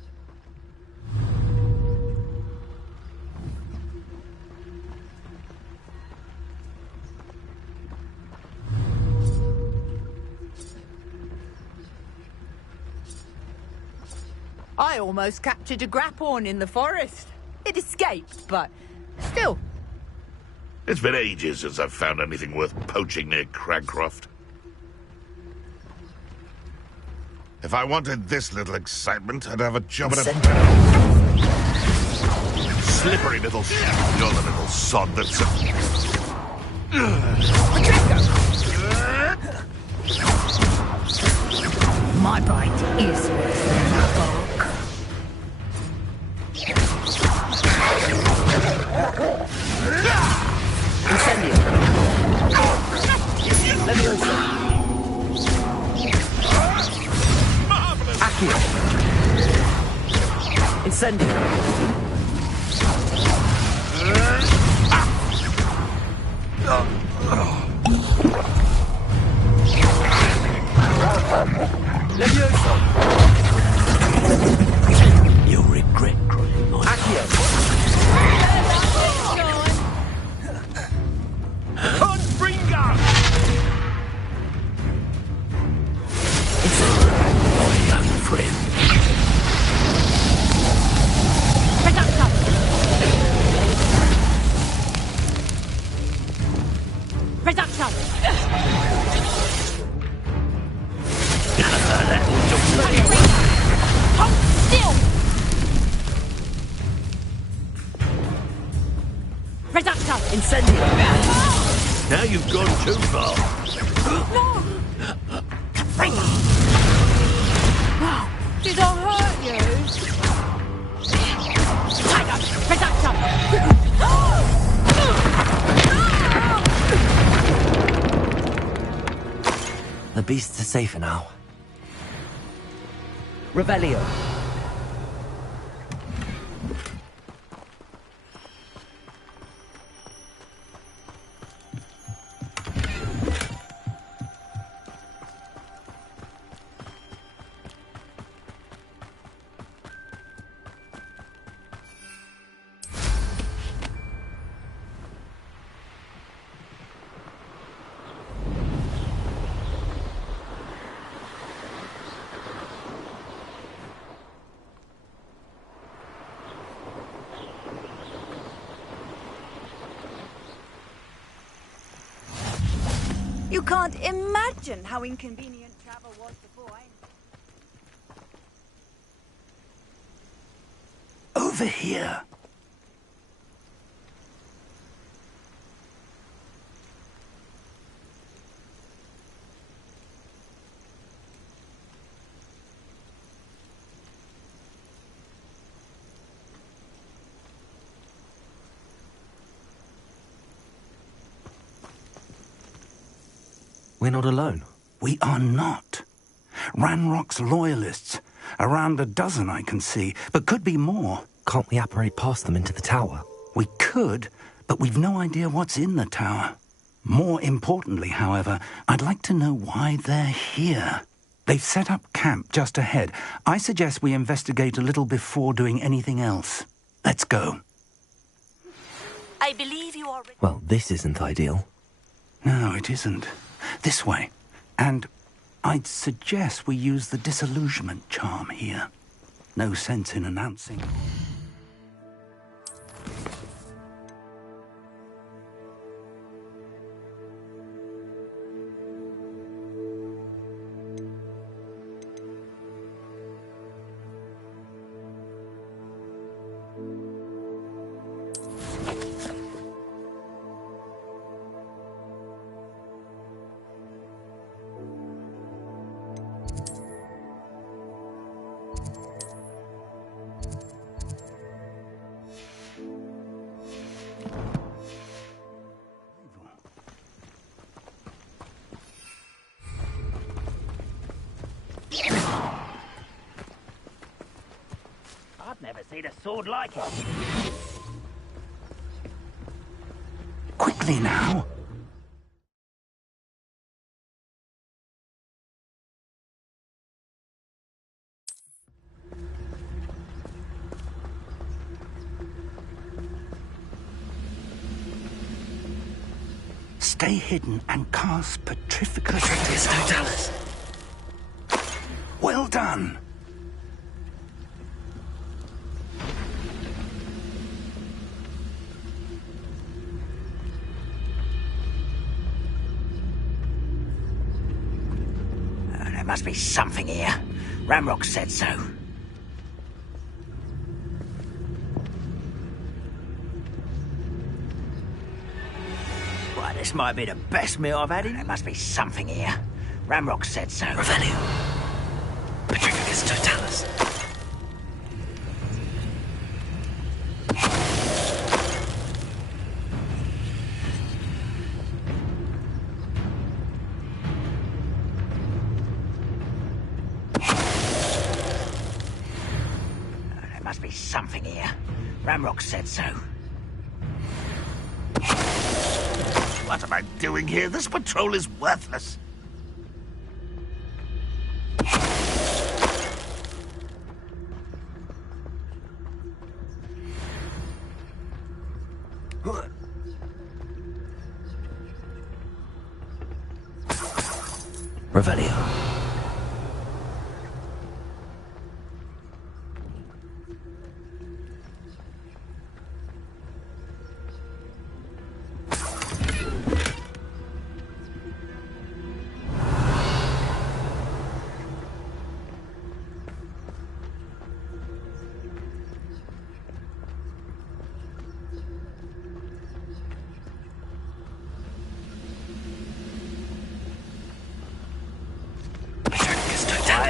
I almost captured a grapphorn in the forest. It escaped, but still. It's been ages since I've found anything worth poaching near Cragcroft. If I wanted this little excitement, I'd have a job at a... Slippery little... You're the little sod that's... My bite is worse than that bark. Incendio. Leviosa. Accio. Incendio. Leviosa. You'll regret crawling on. Accio. Confringo! My young friend. Reduction! Hold still! Reduction! Incendio. Now you've gone too far. No! Wow, did I hurt you? Tiger! Reduction! The beasts are safer now. Revelio. can't imagine how inconvenient travel was before I... Over here. We're not alone. We are not. Ranrock's loyalists. Around a dozen I can see, but could be more. Can't we apparate past them into the tower? We could, but we've no idea what's in the tower. More importantly, however, I'd like to know why they're here. They've set up camp just ahead. I suggest we investigate a little before doing anything else. Let's go. I believe you are... Well, this isn't ideal. No, it isn't. This way. And I'd suggest we use the disillusionment charm here. No sense in announcing... I've never seen a sword like it. Quickly now. Stay hidden and cast Petrificus Totalis. Well done. There must be something here. Ranrock said so. Well, this might be the best meal I've had in... There must be something here. Ranrock said so. Revelio. Petrificus Totalis. There must be something here. Ranrock said so. What am I doing here? This patrol is worthless. Revelio.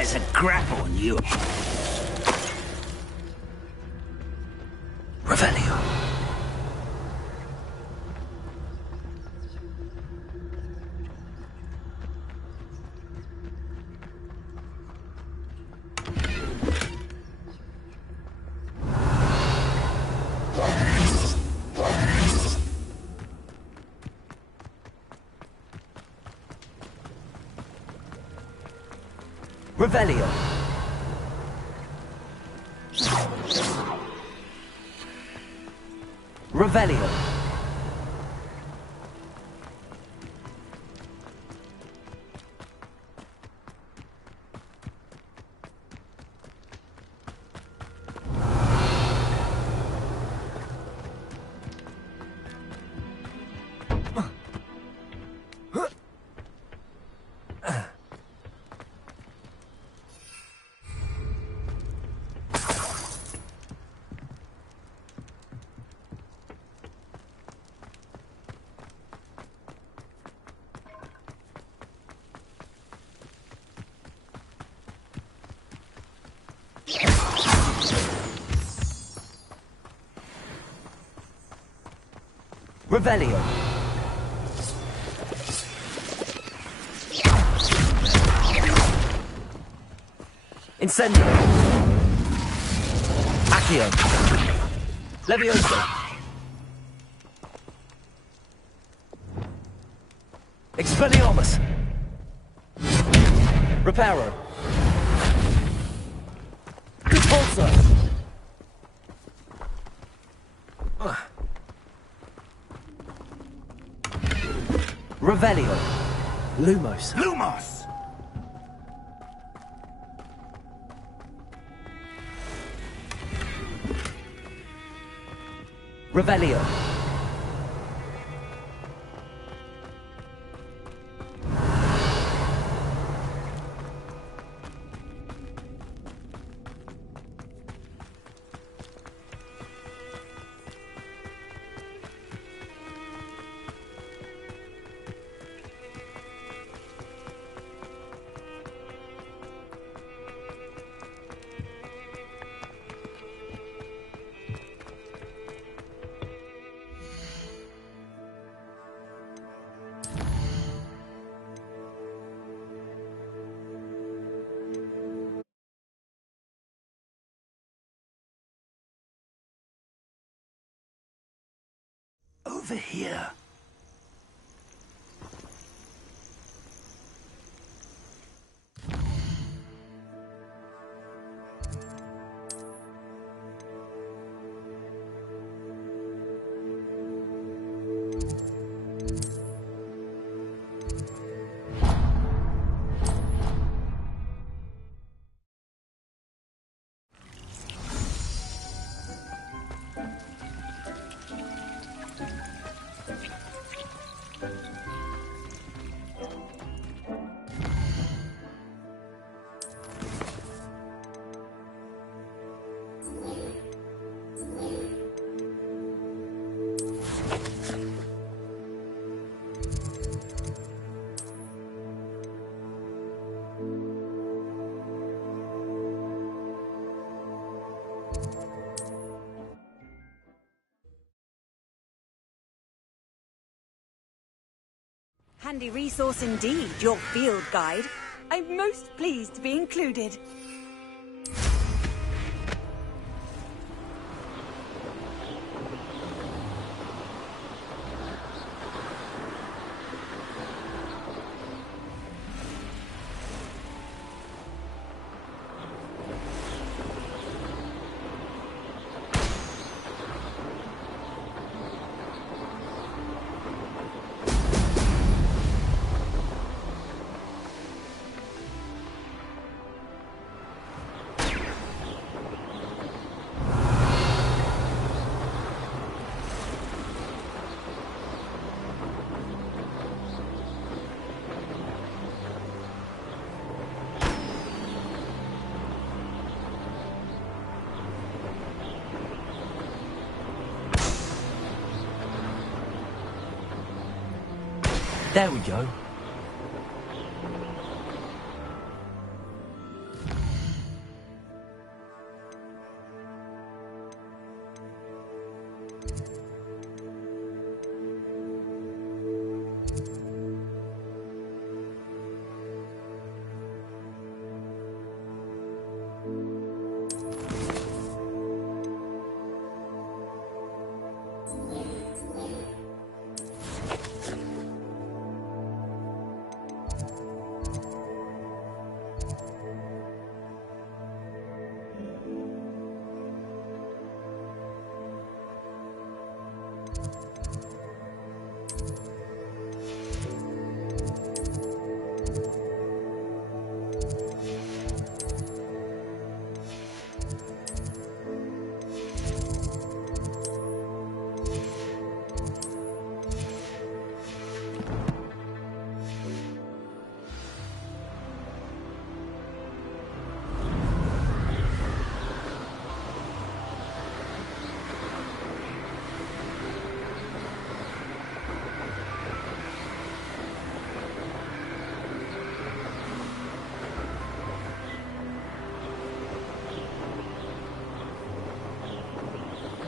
There's a grapple on you. Revelio. Revelio. Revelio. Revelio. Incendio. Accio. Levioso. Expelliarmus. Reparo. Repulsor. Revelio. Lumos. Lumos! Revelio. Over here. Handy resource indeed, your field guide. I'm most pleased to be included. There we go.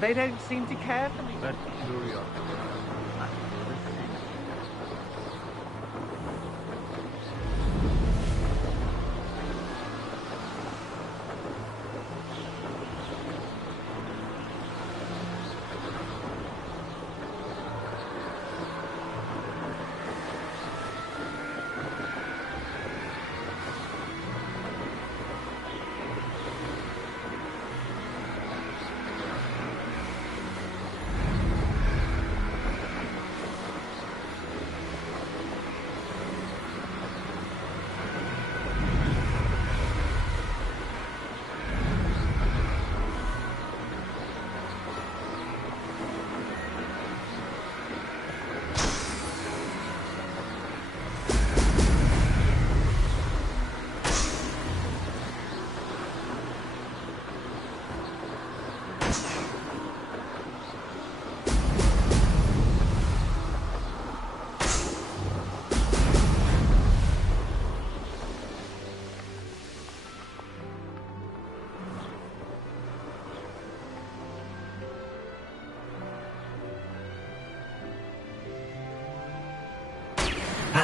They don't seem to care for me. That's curiosity. I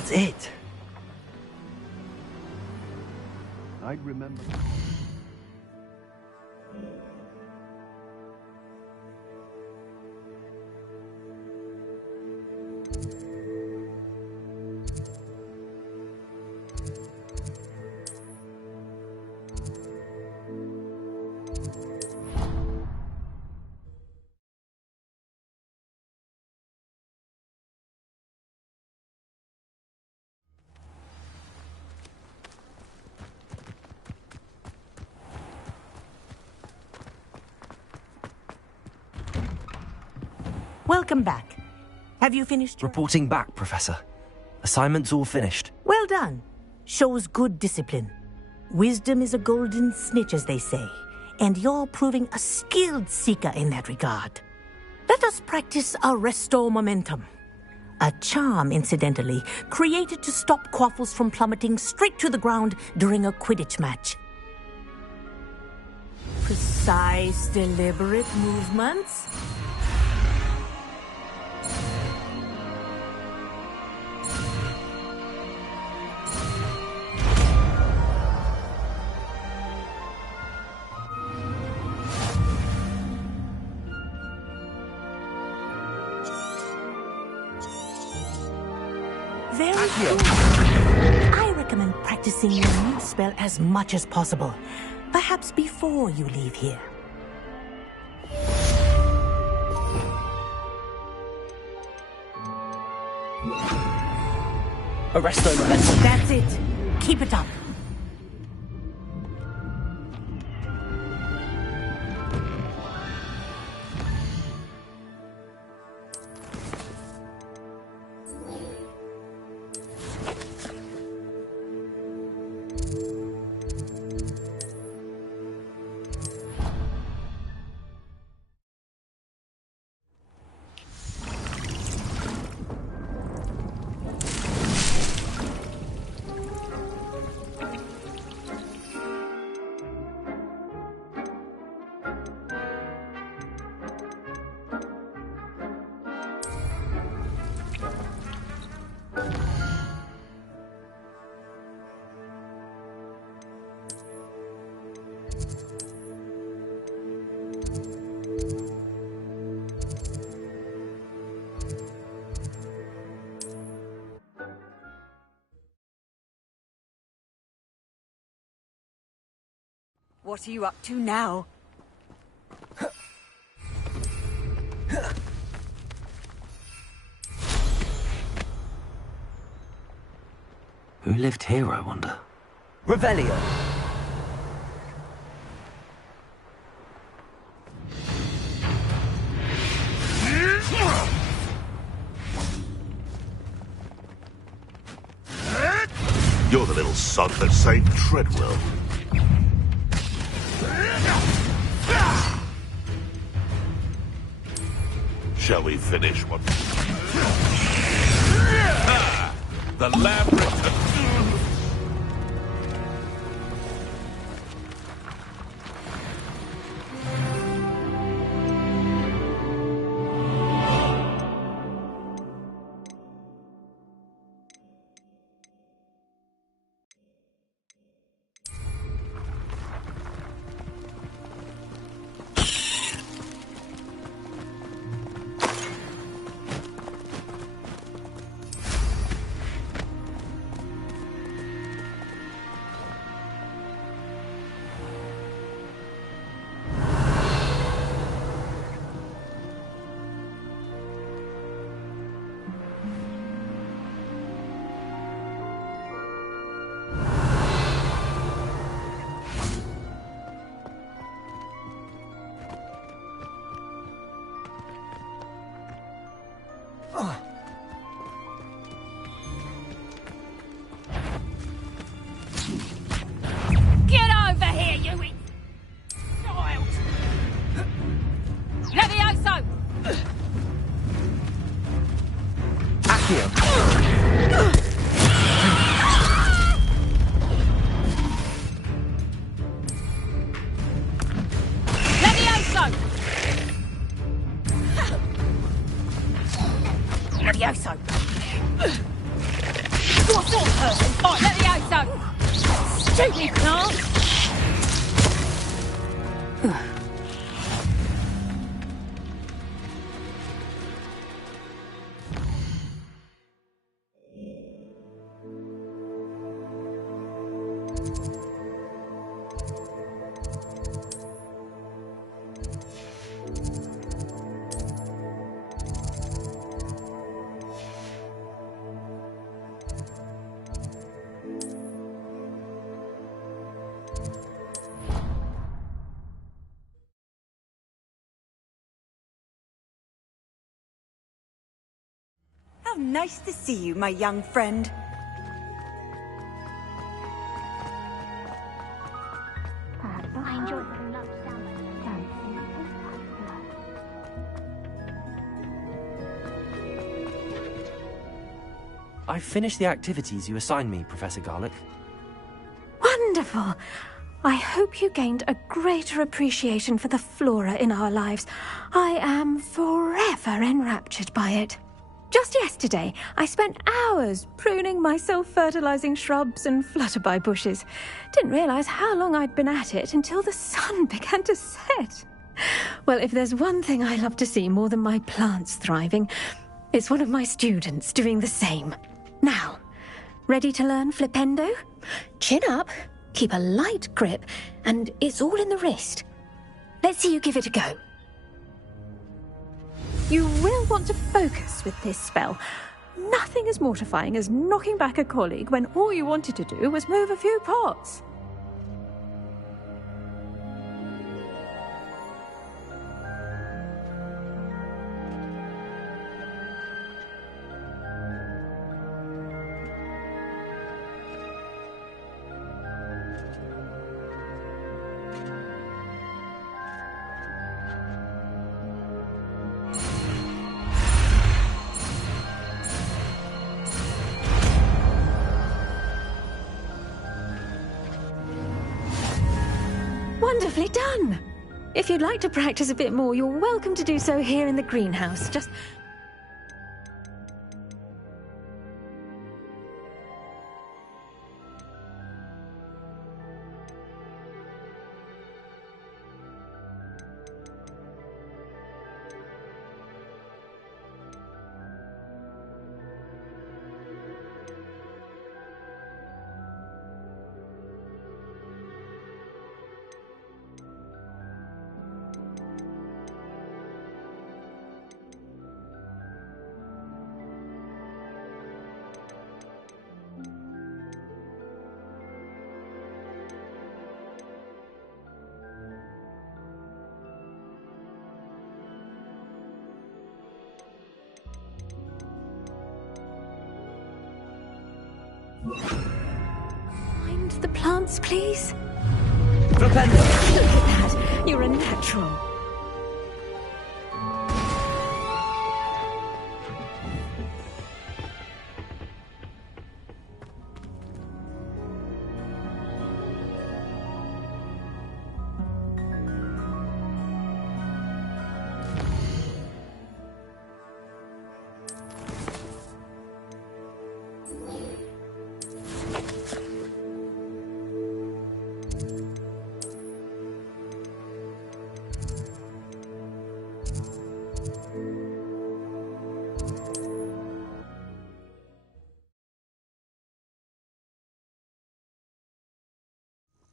That's it. I'd remember. Welcome back. Have you finished your... Reporting back, Professor. Assignment's all finished. Well done. Shows good discipline. Wisdom is a golden snitch, as they say, and you're proving a skilled seeker in that regard. Let us practice our Restore Momentum. A charm, incidentally, created to stop Quaffles from plummeting straight to the ground during a Quidditch match. Precise, deliberate movements. Very good. I recommend practicing your new spell as much as possible. Perhaps before you leave here. Arresto Momentum. That's it. Keep it up. What are you up to now? Who lived here, I wonder? Revelio. You're the little sod that saved Treadwell. Shall we finish what... The lab returns. Shoot me, plant! How nice to see you, my young friend. I enjoyed the lunch I've finished the activities you assigned me, Professor Garlick. Wonderful! I hope you gained a greater appreciation for the flora in our lives. I am forever enraptured by it. Just yesterday, I spent hours pruning my self-fertilizing shrubs and flutterby bushes. Didn't realize how long I'd been at it until the sun began to set. Well, if there's one thing I love to see more than my plants thriving, it's one of my students doing the same. Now, ready to learn Flipendo? Chin up, keep a light grip, and it's all in the wrist. Let's see you give it a go. You will want to focus with this spell. Nothing as mortifying as knocking back a colleague when all you wanted to do was move a few pots. Wonderfully done! If you'd like to practice a bit more, you're welcome to do so here in the greenhouse. Just... Mind the plants, please. Flipendo! Look at that! You're a natural.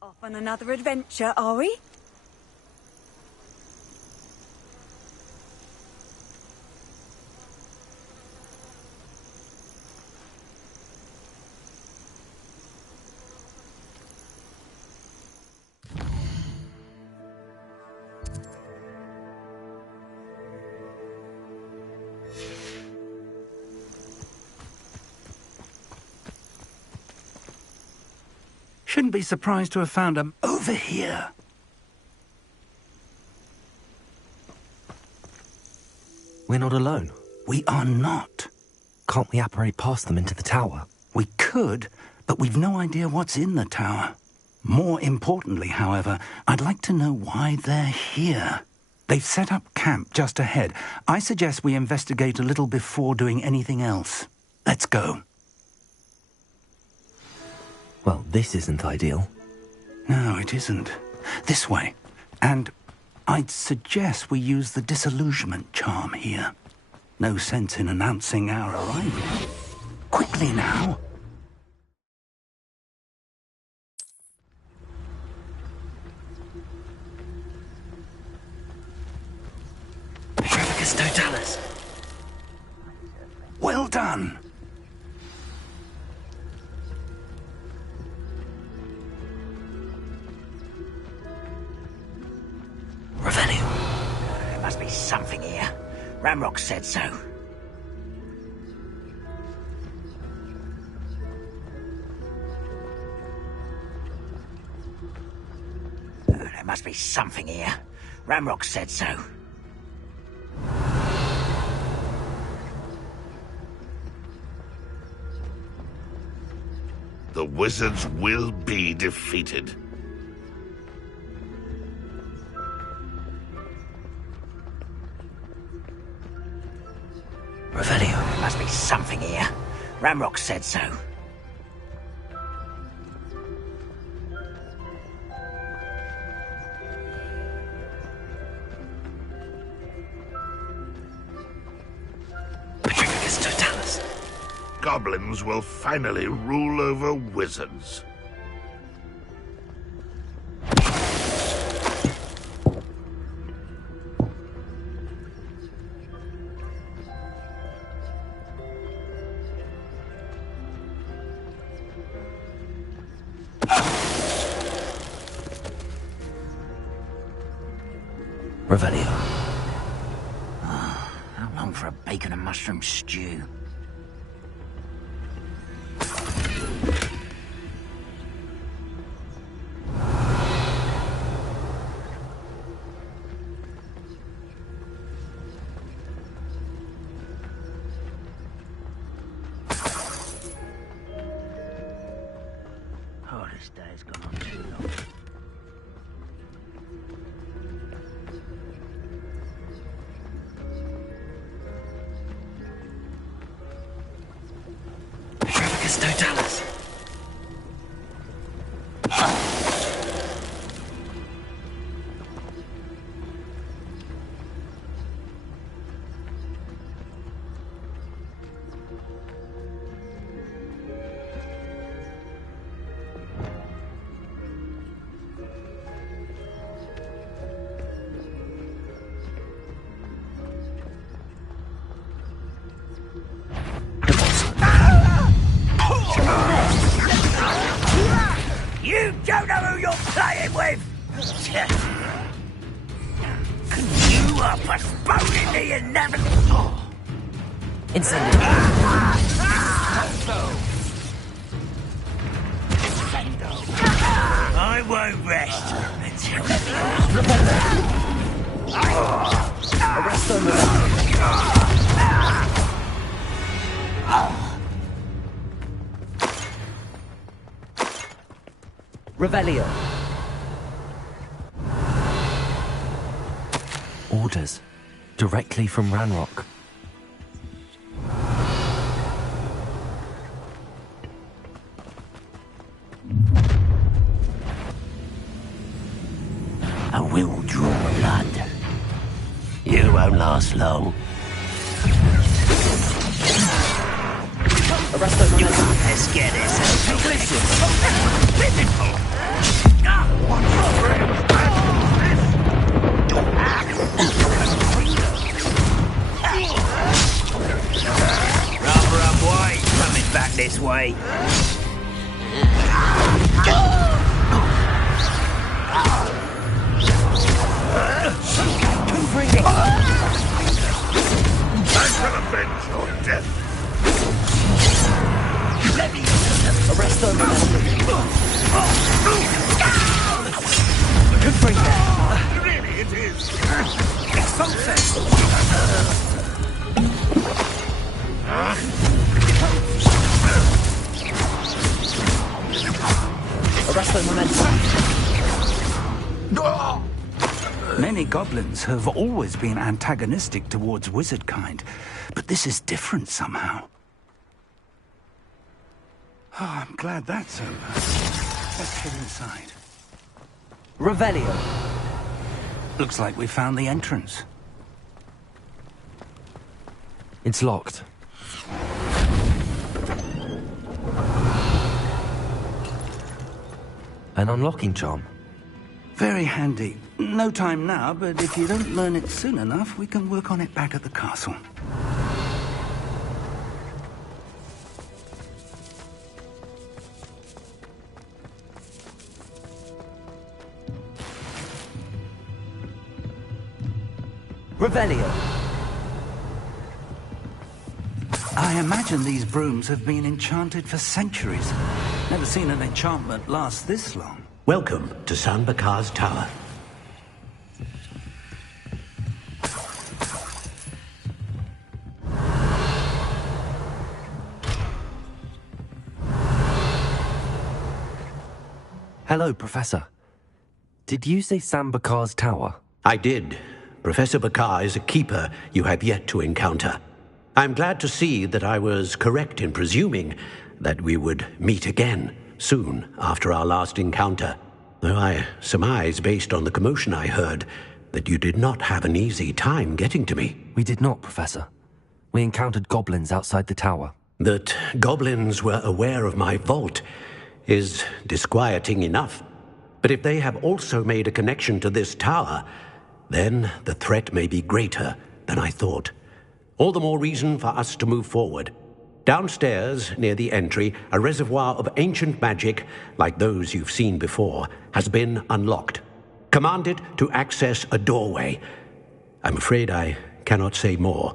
Off on another adventure, are we? Shouldn't be surprised to have found them over here. We're not alone. We are not. Can't we apparate past them into the tower? We could, but we've no idea what's in the tower. More importantly, however, I'd like to know why they're here. They've set up camp just ahead. I suggest we investigate a little before doing anything else. Let's go. Well, this isn't ideal. No, it isn't. This way. And I'd suggest we use the disillusionment charm here. No sense in announcing our arrival. Quickly now. Petrificus Totalis. Well done. Revelio. There must be something here. Ramrock said so. There must be something here. Ramrock said so. The wizards will be defeated. Revelio. There must be something here. Ramrock said so. Petrificus Totalis. Goblins will finally rule over wizards. Revelio. How long for a bacon and mushroom stew? Oh, this day's gone on too long. Petrificus Totalis. You don't know who you're playing with! You are postponing the inevitable! Incendio. I won't rest until Arresto Miranda. Revelio. Orders. Directly from Ranrock. I will draw blood. You won't last long. Arresto Miranda. Let's get this. Rather unwise coming back this way. I shall avenge your death. Arresto Miranda. Good for you. Really, it is. Arresto Momentum. Many goblins have always been antagonistic towards wizard kind, but this is different somehow. Oh, I'm glad that's over. Let's get inside. Revelio. Looks like we found the entrance. It's locked. An unlocking charm. Very handy. No time now, but if you don't learn it soon enough, we can work on it back at the castle. Revelio. I imagine these brooms have been enchanted for centuries. Never seen an enchantment last this long. Welcome to San Bakar's Tower. Hello, Professor. Did you say San Bakar's Tower? I did. Professor Bakar is a keeper you have yet to encounter. I'm glad to see that I was correct in presuming that we would meet again soon after our last encounter, though I surmise, based on the commotion I heard, that you did not have an easy time getting to me. We did not, Professor. We encountered goblins outside the tower. That goblins were aware of my vault is disquieting enough. But if they have also made a connection to this tower, then the threat may be greater than I thought. All the more reason for us to move forward. Downstairs, near the entry, a reservoir of ancient magic, like those you've seen before, has been unlocked. Command it to access a doorway. I'm afraid I cannot say more.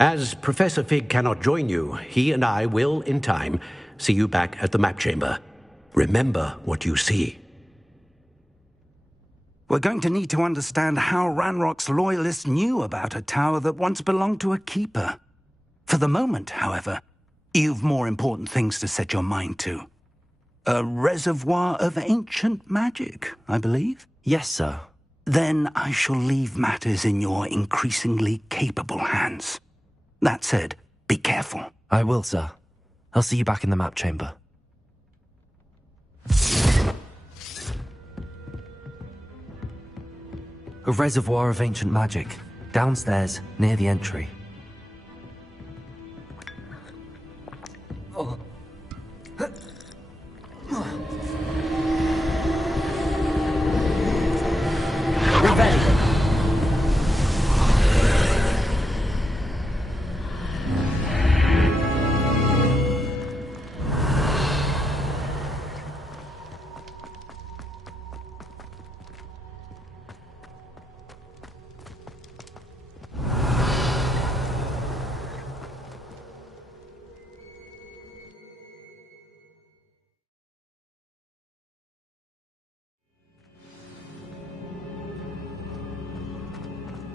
As Professor Fig cannot join you, he and I will, in time, see you back at the map chamber. Remember what you see. We're going to need to understand how Ranrock's loyalists knew about a tower that once belonged to a keeper. For the moment, however, you've more important things to set your mind to. A reservoir of ancient magic, I believe? Yes, sir. Then I shall leave matters in your increasingly capable hands. That said, be careful. I will, sir. I'll see you back in the map chamber. A reservoir of ancient magic, downstairs, near the entry.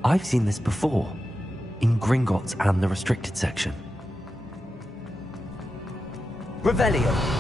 I've seen this before, in Gringotts and the restricted section. Revelio.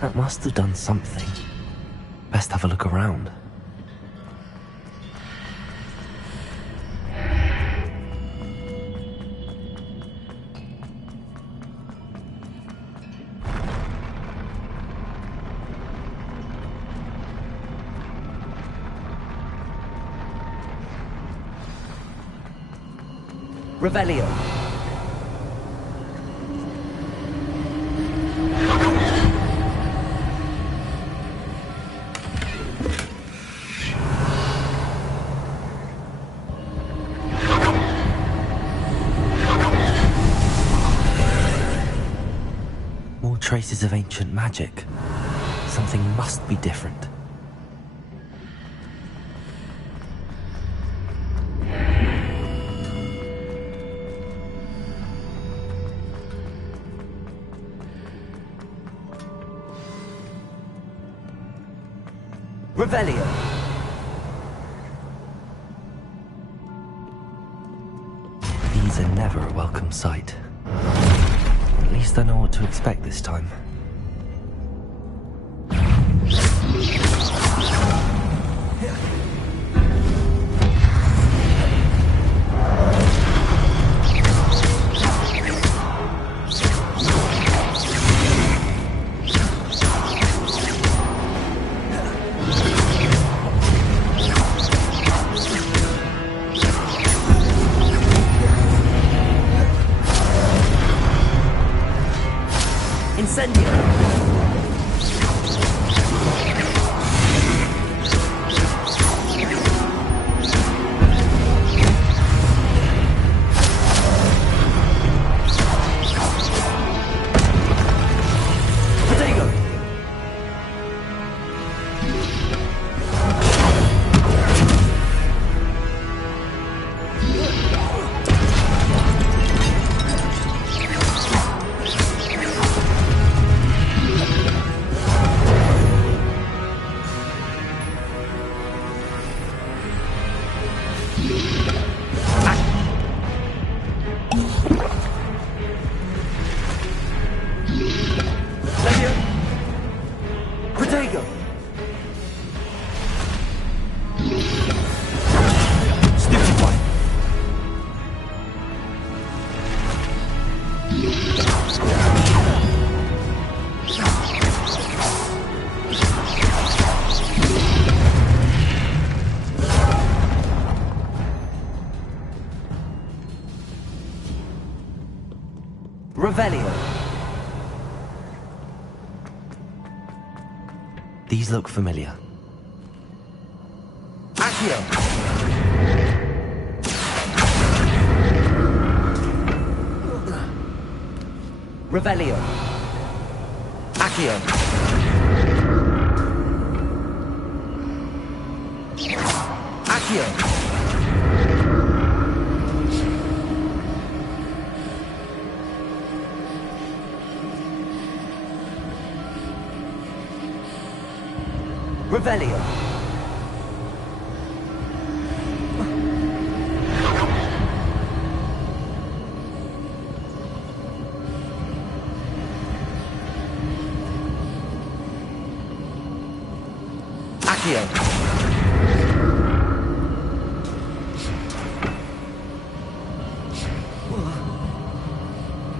That must have done something. Best have a look around. Revelio. Traces of ancient magic. Something must be different. Revelio. These Dragons are never a welcome sight. At least I know what to expect this time. Revelio. These look familiar. Accio. Revelio. Accio. Accio. Revelio. Accio.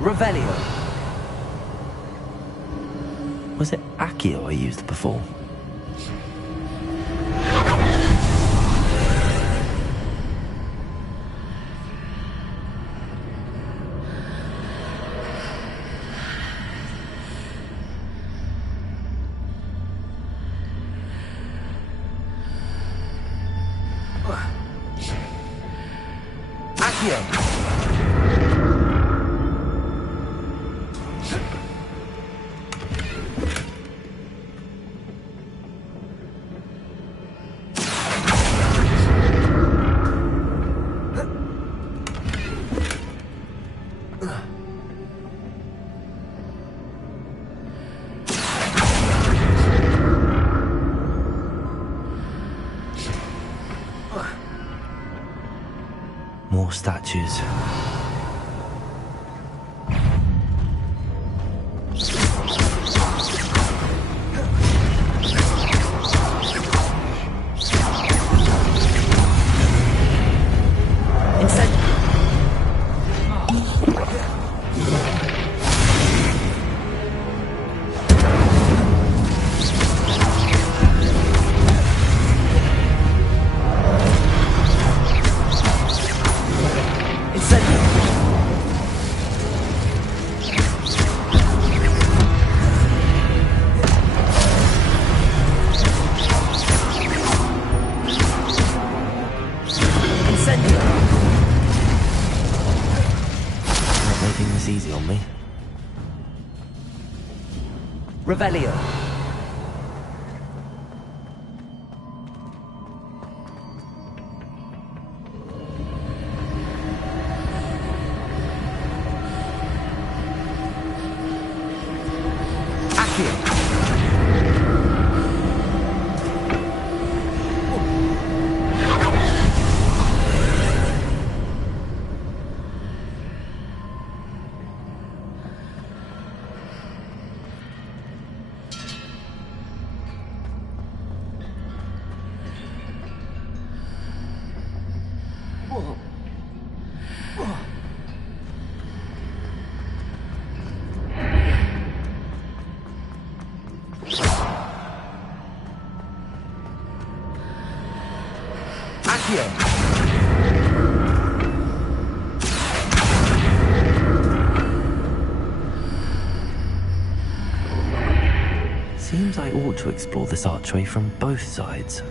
Revelio. Was it Accio I used before? More statues. Easy on me. Revelio. Accio. Seems I ought to explore this archway from both sides.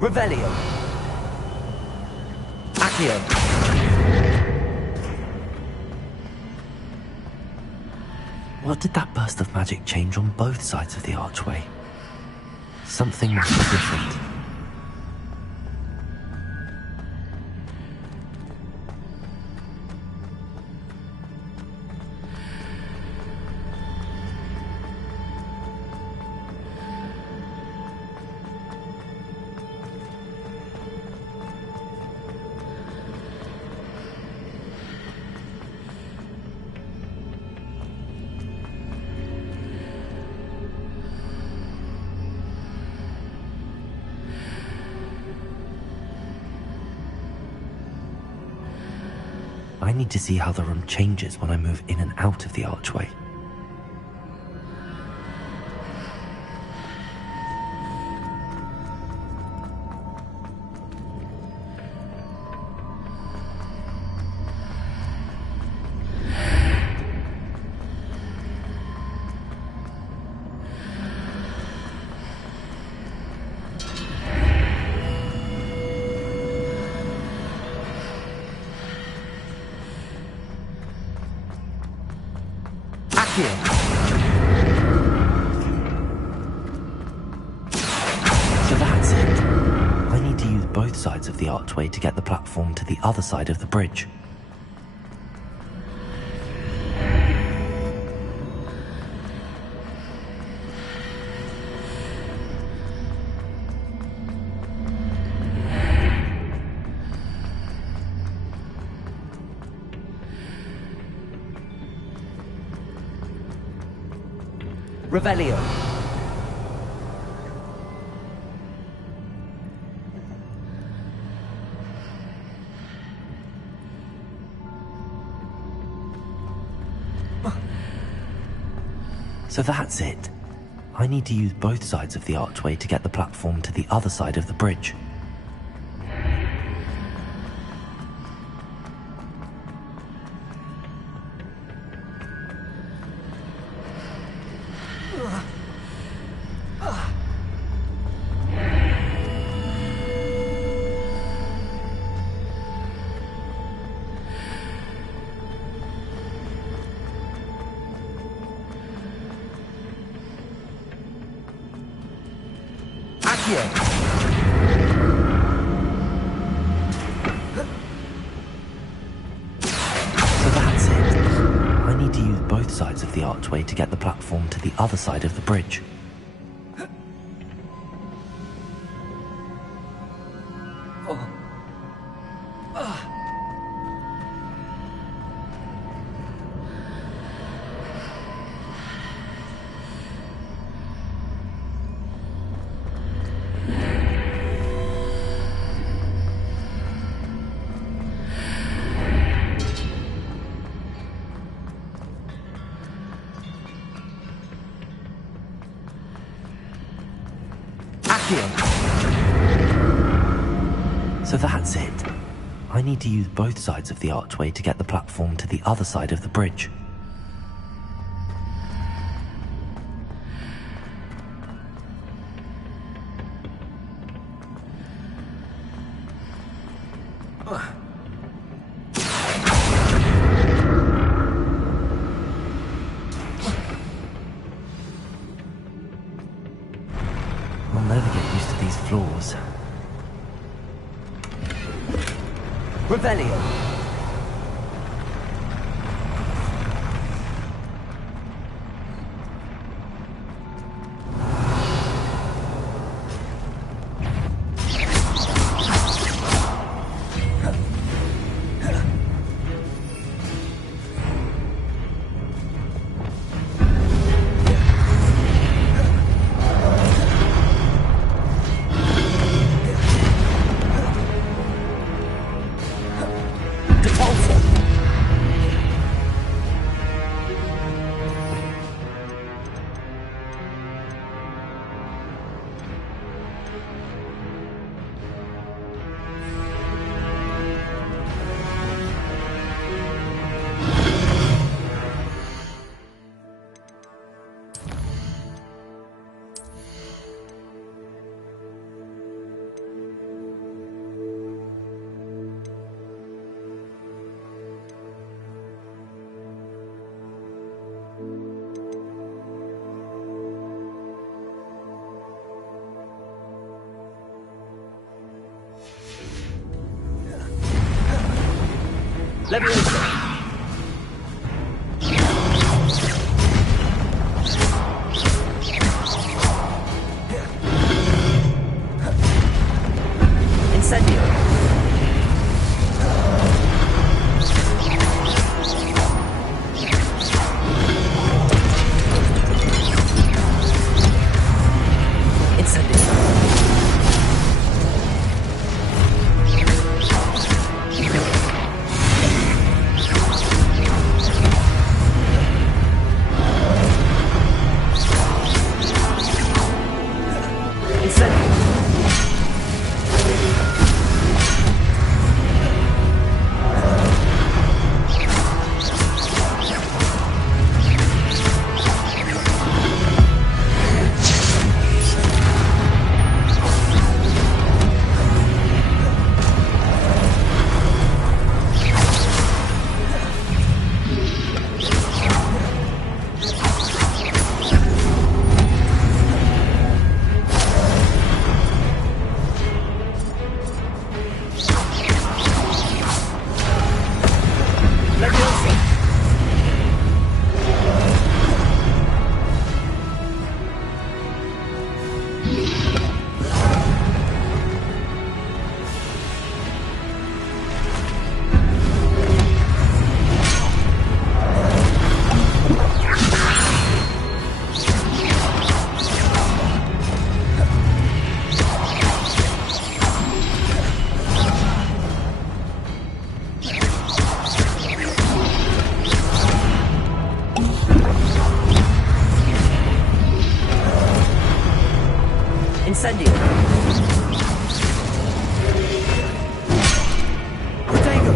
Revelio. Accio. What did that burst of magic change on both sides of the archway? Something must be different. I need to see how the room changes when I move in and out of the archway. So that's it. I need to use both sides of the archway to get the platform to the other side of the bridge. Revelio. So that's it. I need to use both sides of the archway to get the platform to the other side of the bridge. So that's it. I need to use both sides of the archway to get the platform to the other side of the bridge. So that's it. I need to use both sides of the archway to get the platform to the other side of the bridge. I'll never get used to these floors. Revelio. Leviosa! Incendio! Incendio! Protego!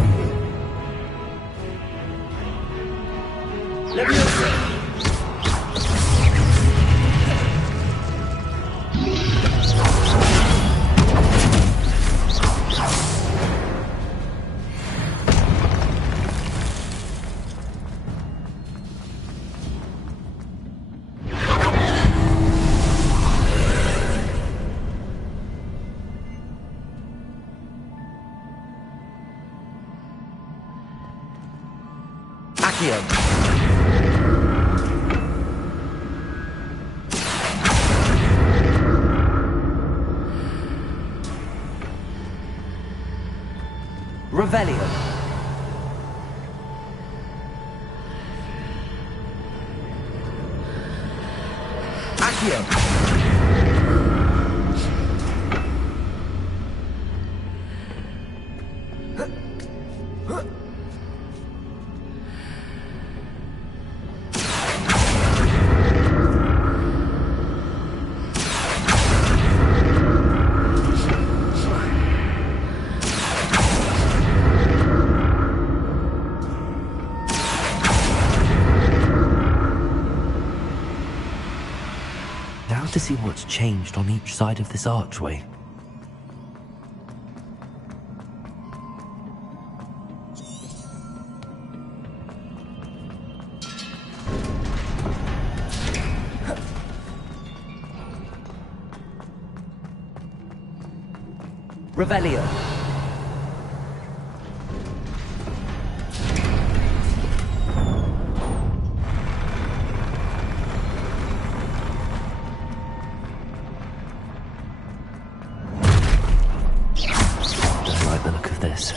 Leviosa! Accio. Revelio. Accio. Now to see what's changed on each side of this archway. Revelio. Don't like the look of this.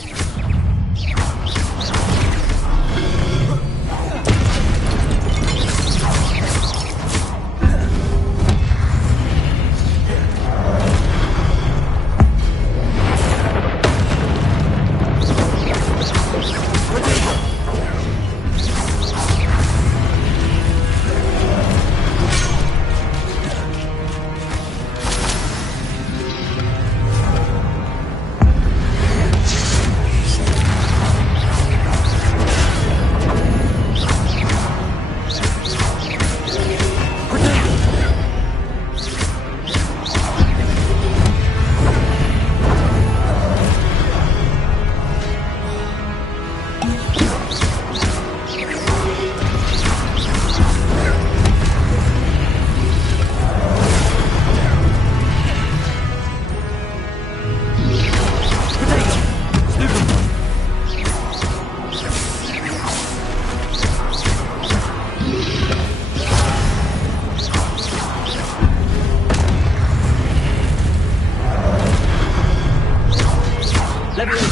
Leviosa.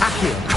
Accio.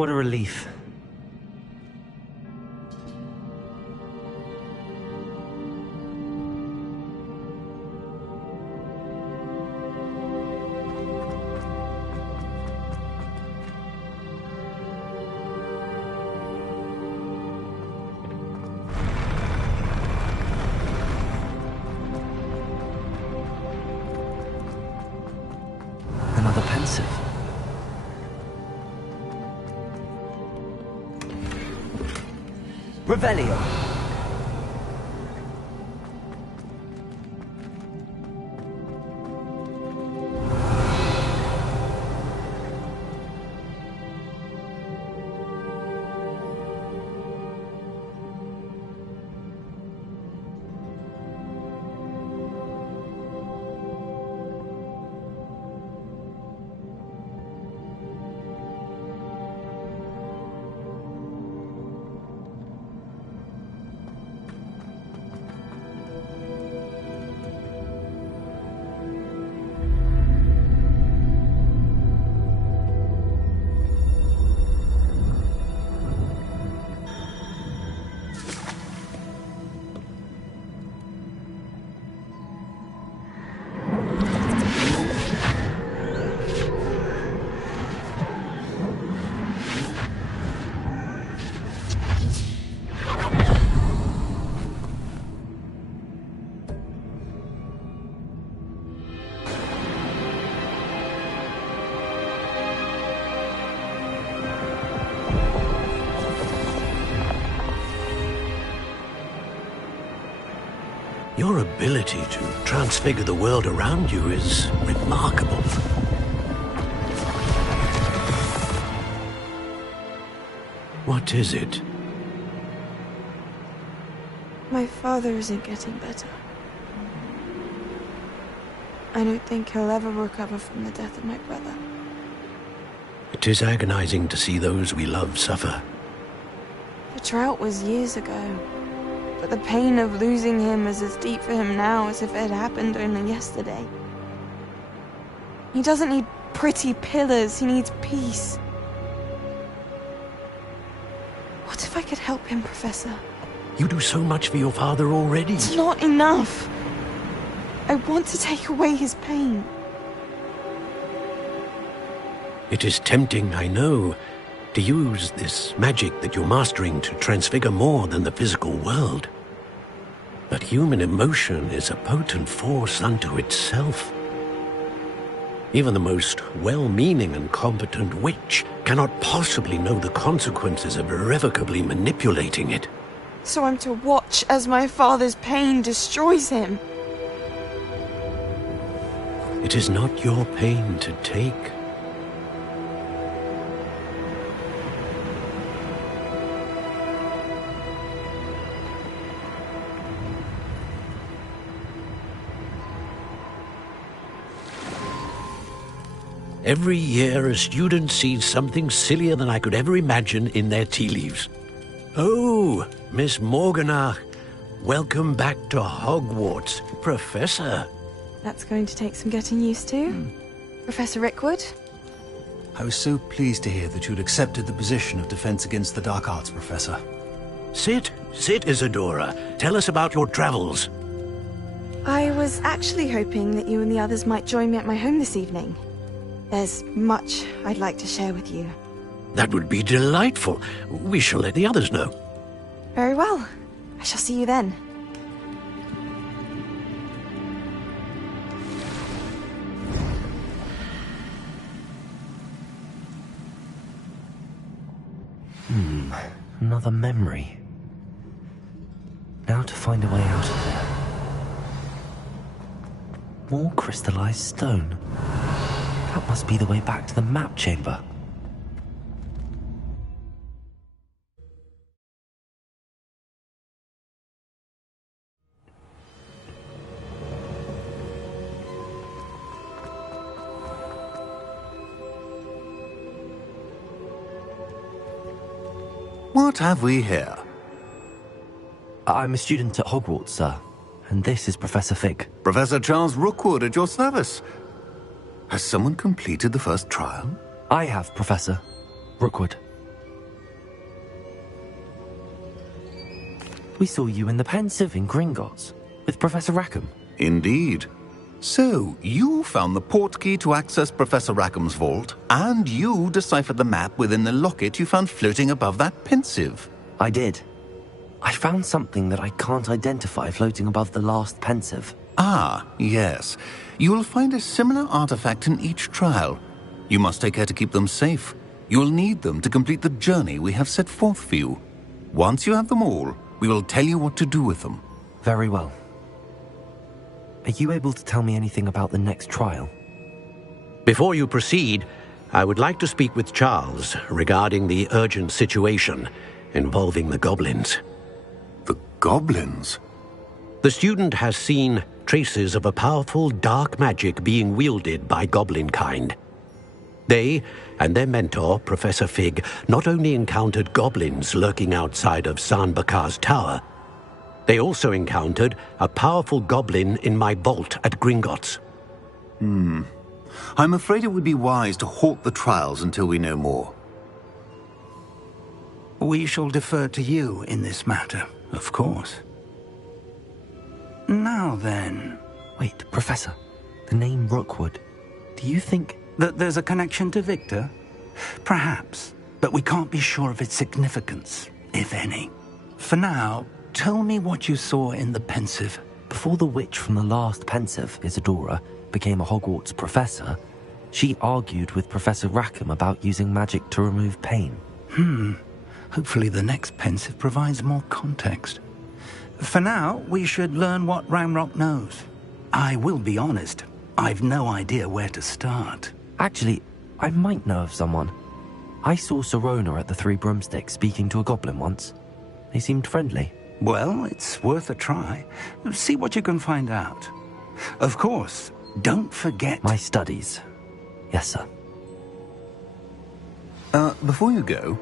What a relief. Revelio. Your ability to transfigure the world around you is remarkable. What is it? My father isn't getting better. I don't think he'll ever recover from the death of my brother. It is agonizing to see those we love suffer. The drought was years ago, but the pain of losing him is as deep for him now as if it had happened only yesterday. He doesn't need pretty pillars, he needs peace. What if I could help him, Professor? You do so much for your father already. It's not enough. I want to take away his pain. It is tempting, I know, to use this magic that you're mastering to transfigure more than the physical world. But human emotion is a potent force unto itself. Even the most well-meaning and competent witch cannot possibly know the consequences of irrevocably manipulating it. So I'm to watch as my father's pain destroys him. It is not your pain to take. Every year, a student sees something sillier than I could ever imagine in their tea leaves. Oh, Miss Morganach, welcome back to Hogwarts, Professor. That's going to take some getting used to. Professor Rickwood? I was so pleased to hear that you'd accepted the position of Defense Against the Dark Arts, Professor. Sit, Isadora. Tell us about your travels. I was actually hoping that you and the others might join me at my home this evening. There's much I'd like to share with you. That would be delightful. We shall let the others know. Very well. I shall see you then. Another memory. Now to find a way out of there. More crystallized stone. That must be the way back to the map chamber. What have we here? I'm a student at Hogwarts, sir. And this is Professor Fig. Professor Charles Rookwood at your service. Has someone completed the first trial? I have, Professor Rookwood. We saw you in the Pensieve in Gringotts with Professor Rackham. Indeed. So, you found the portkey to access Professor Rackham's vault, and you deciphered the map within the locket you found floating above that Pensieve. I did. I found something that I can't identify floating above the last Pensieve. Ah, yes. You will find a similar artifact in each trial. You must take care to keep them safe. You'll need them to complete the journey we have set forth for you. Once you have them all, we will tell you what to do with them. Very well. Are you able to tell me anything about the next trial? Before you proceed, I would like to speak with Charles regarding the urgent situation involving the goblins. The goblins? The student has seen traces of a powerful dark magic being wielded by goblin kind. They and their mentor, Professor Fig, not only encountered goblins lurking outside of San Bakar's tower, they also encountered a powerful goblin in my vault at Gringotts. I'm afraid it would be wise to halt the trials until we know more. We shall defer to you in this matter, of course. Now then... Wait, Professor. The name Rookwood. Do you think... that there's a connection to Victor? Perhaps, but we can't be sure of its significance, if any. For now, tell me what you saw in the Pensieve. Before the witch from the last Pensieve, Isadora, became a Hogwarts professor, she argued with Professor Rackham about using magic to remove pain. Hopefully the next Pensieve provides more context. For now, we should learn what Ranrock knows. I will be honest, I've no idea where to start. Actually, I might know of someone. I saw Sirona at the Three Broomsticks speaking to a goblin once. They seemed friendly. Well, it's worth a try. See what you can find out. Of course, don't forget... My studies. Yes, sir. Before you go...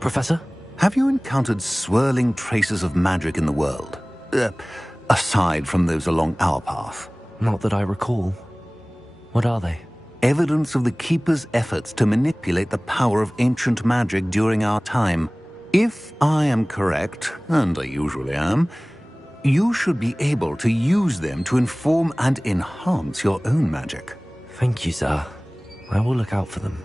Professor? Have you encountered swirling traces of magic in the world? Aside from those along our path? Not that I recall. What are they? Evidence of the Keeper's efforts to manipulate the power of ancient magic during our time. If I am correct, and I usually am, you should be able to use them to inform and enhance your own magic. Thank you, sir. I will look out for them.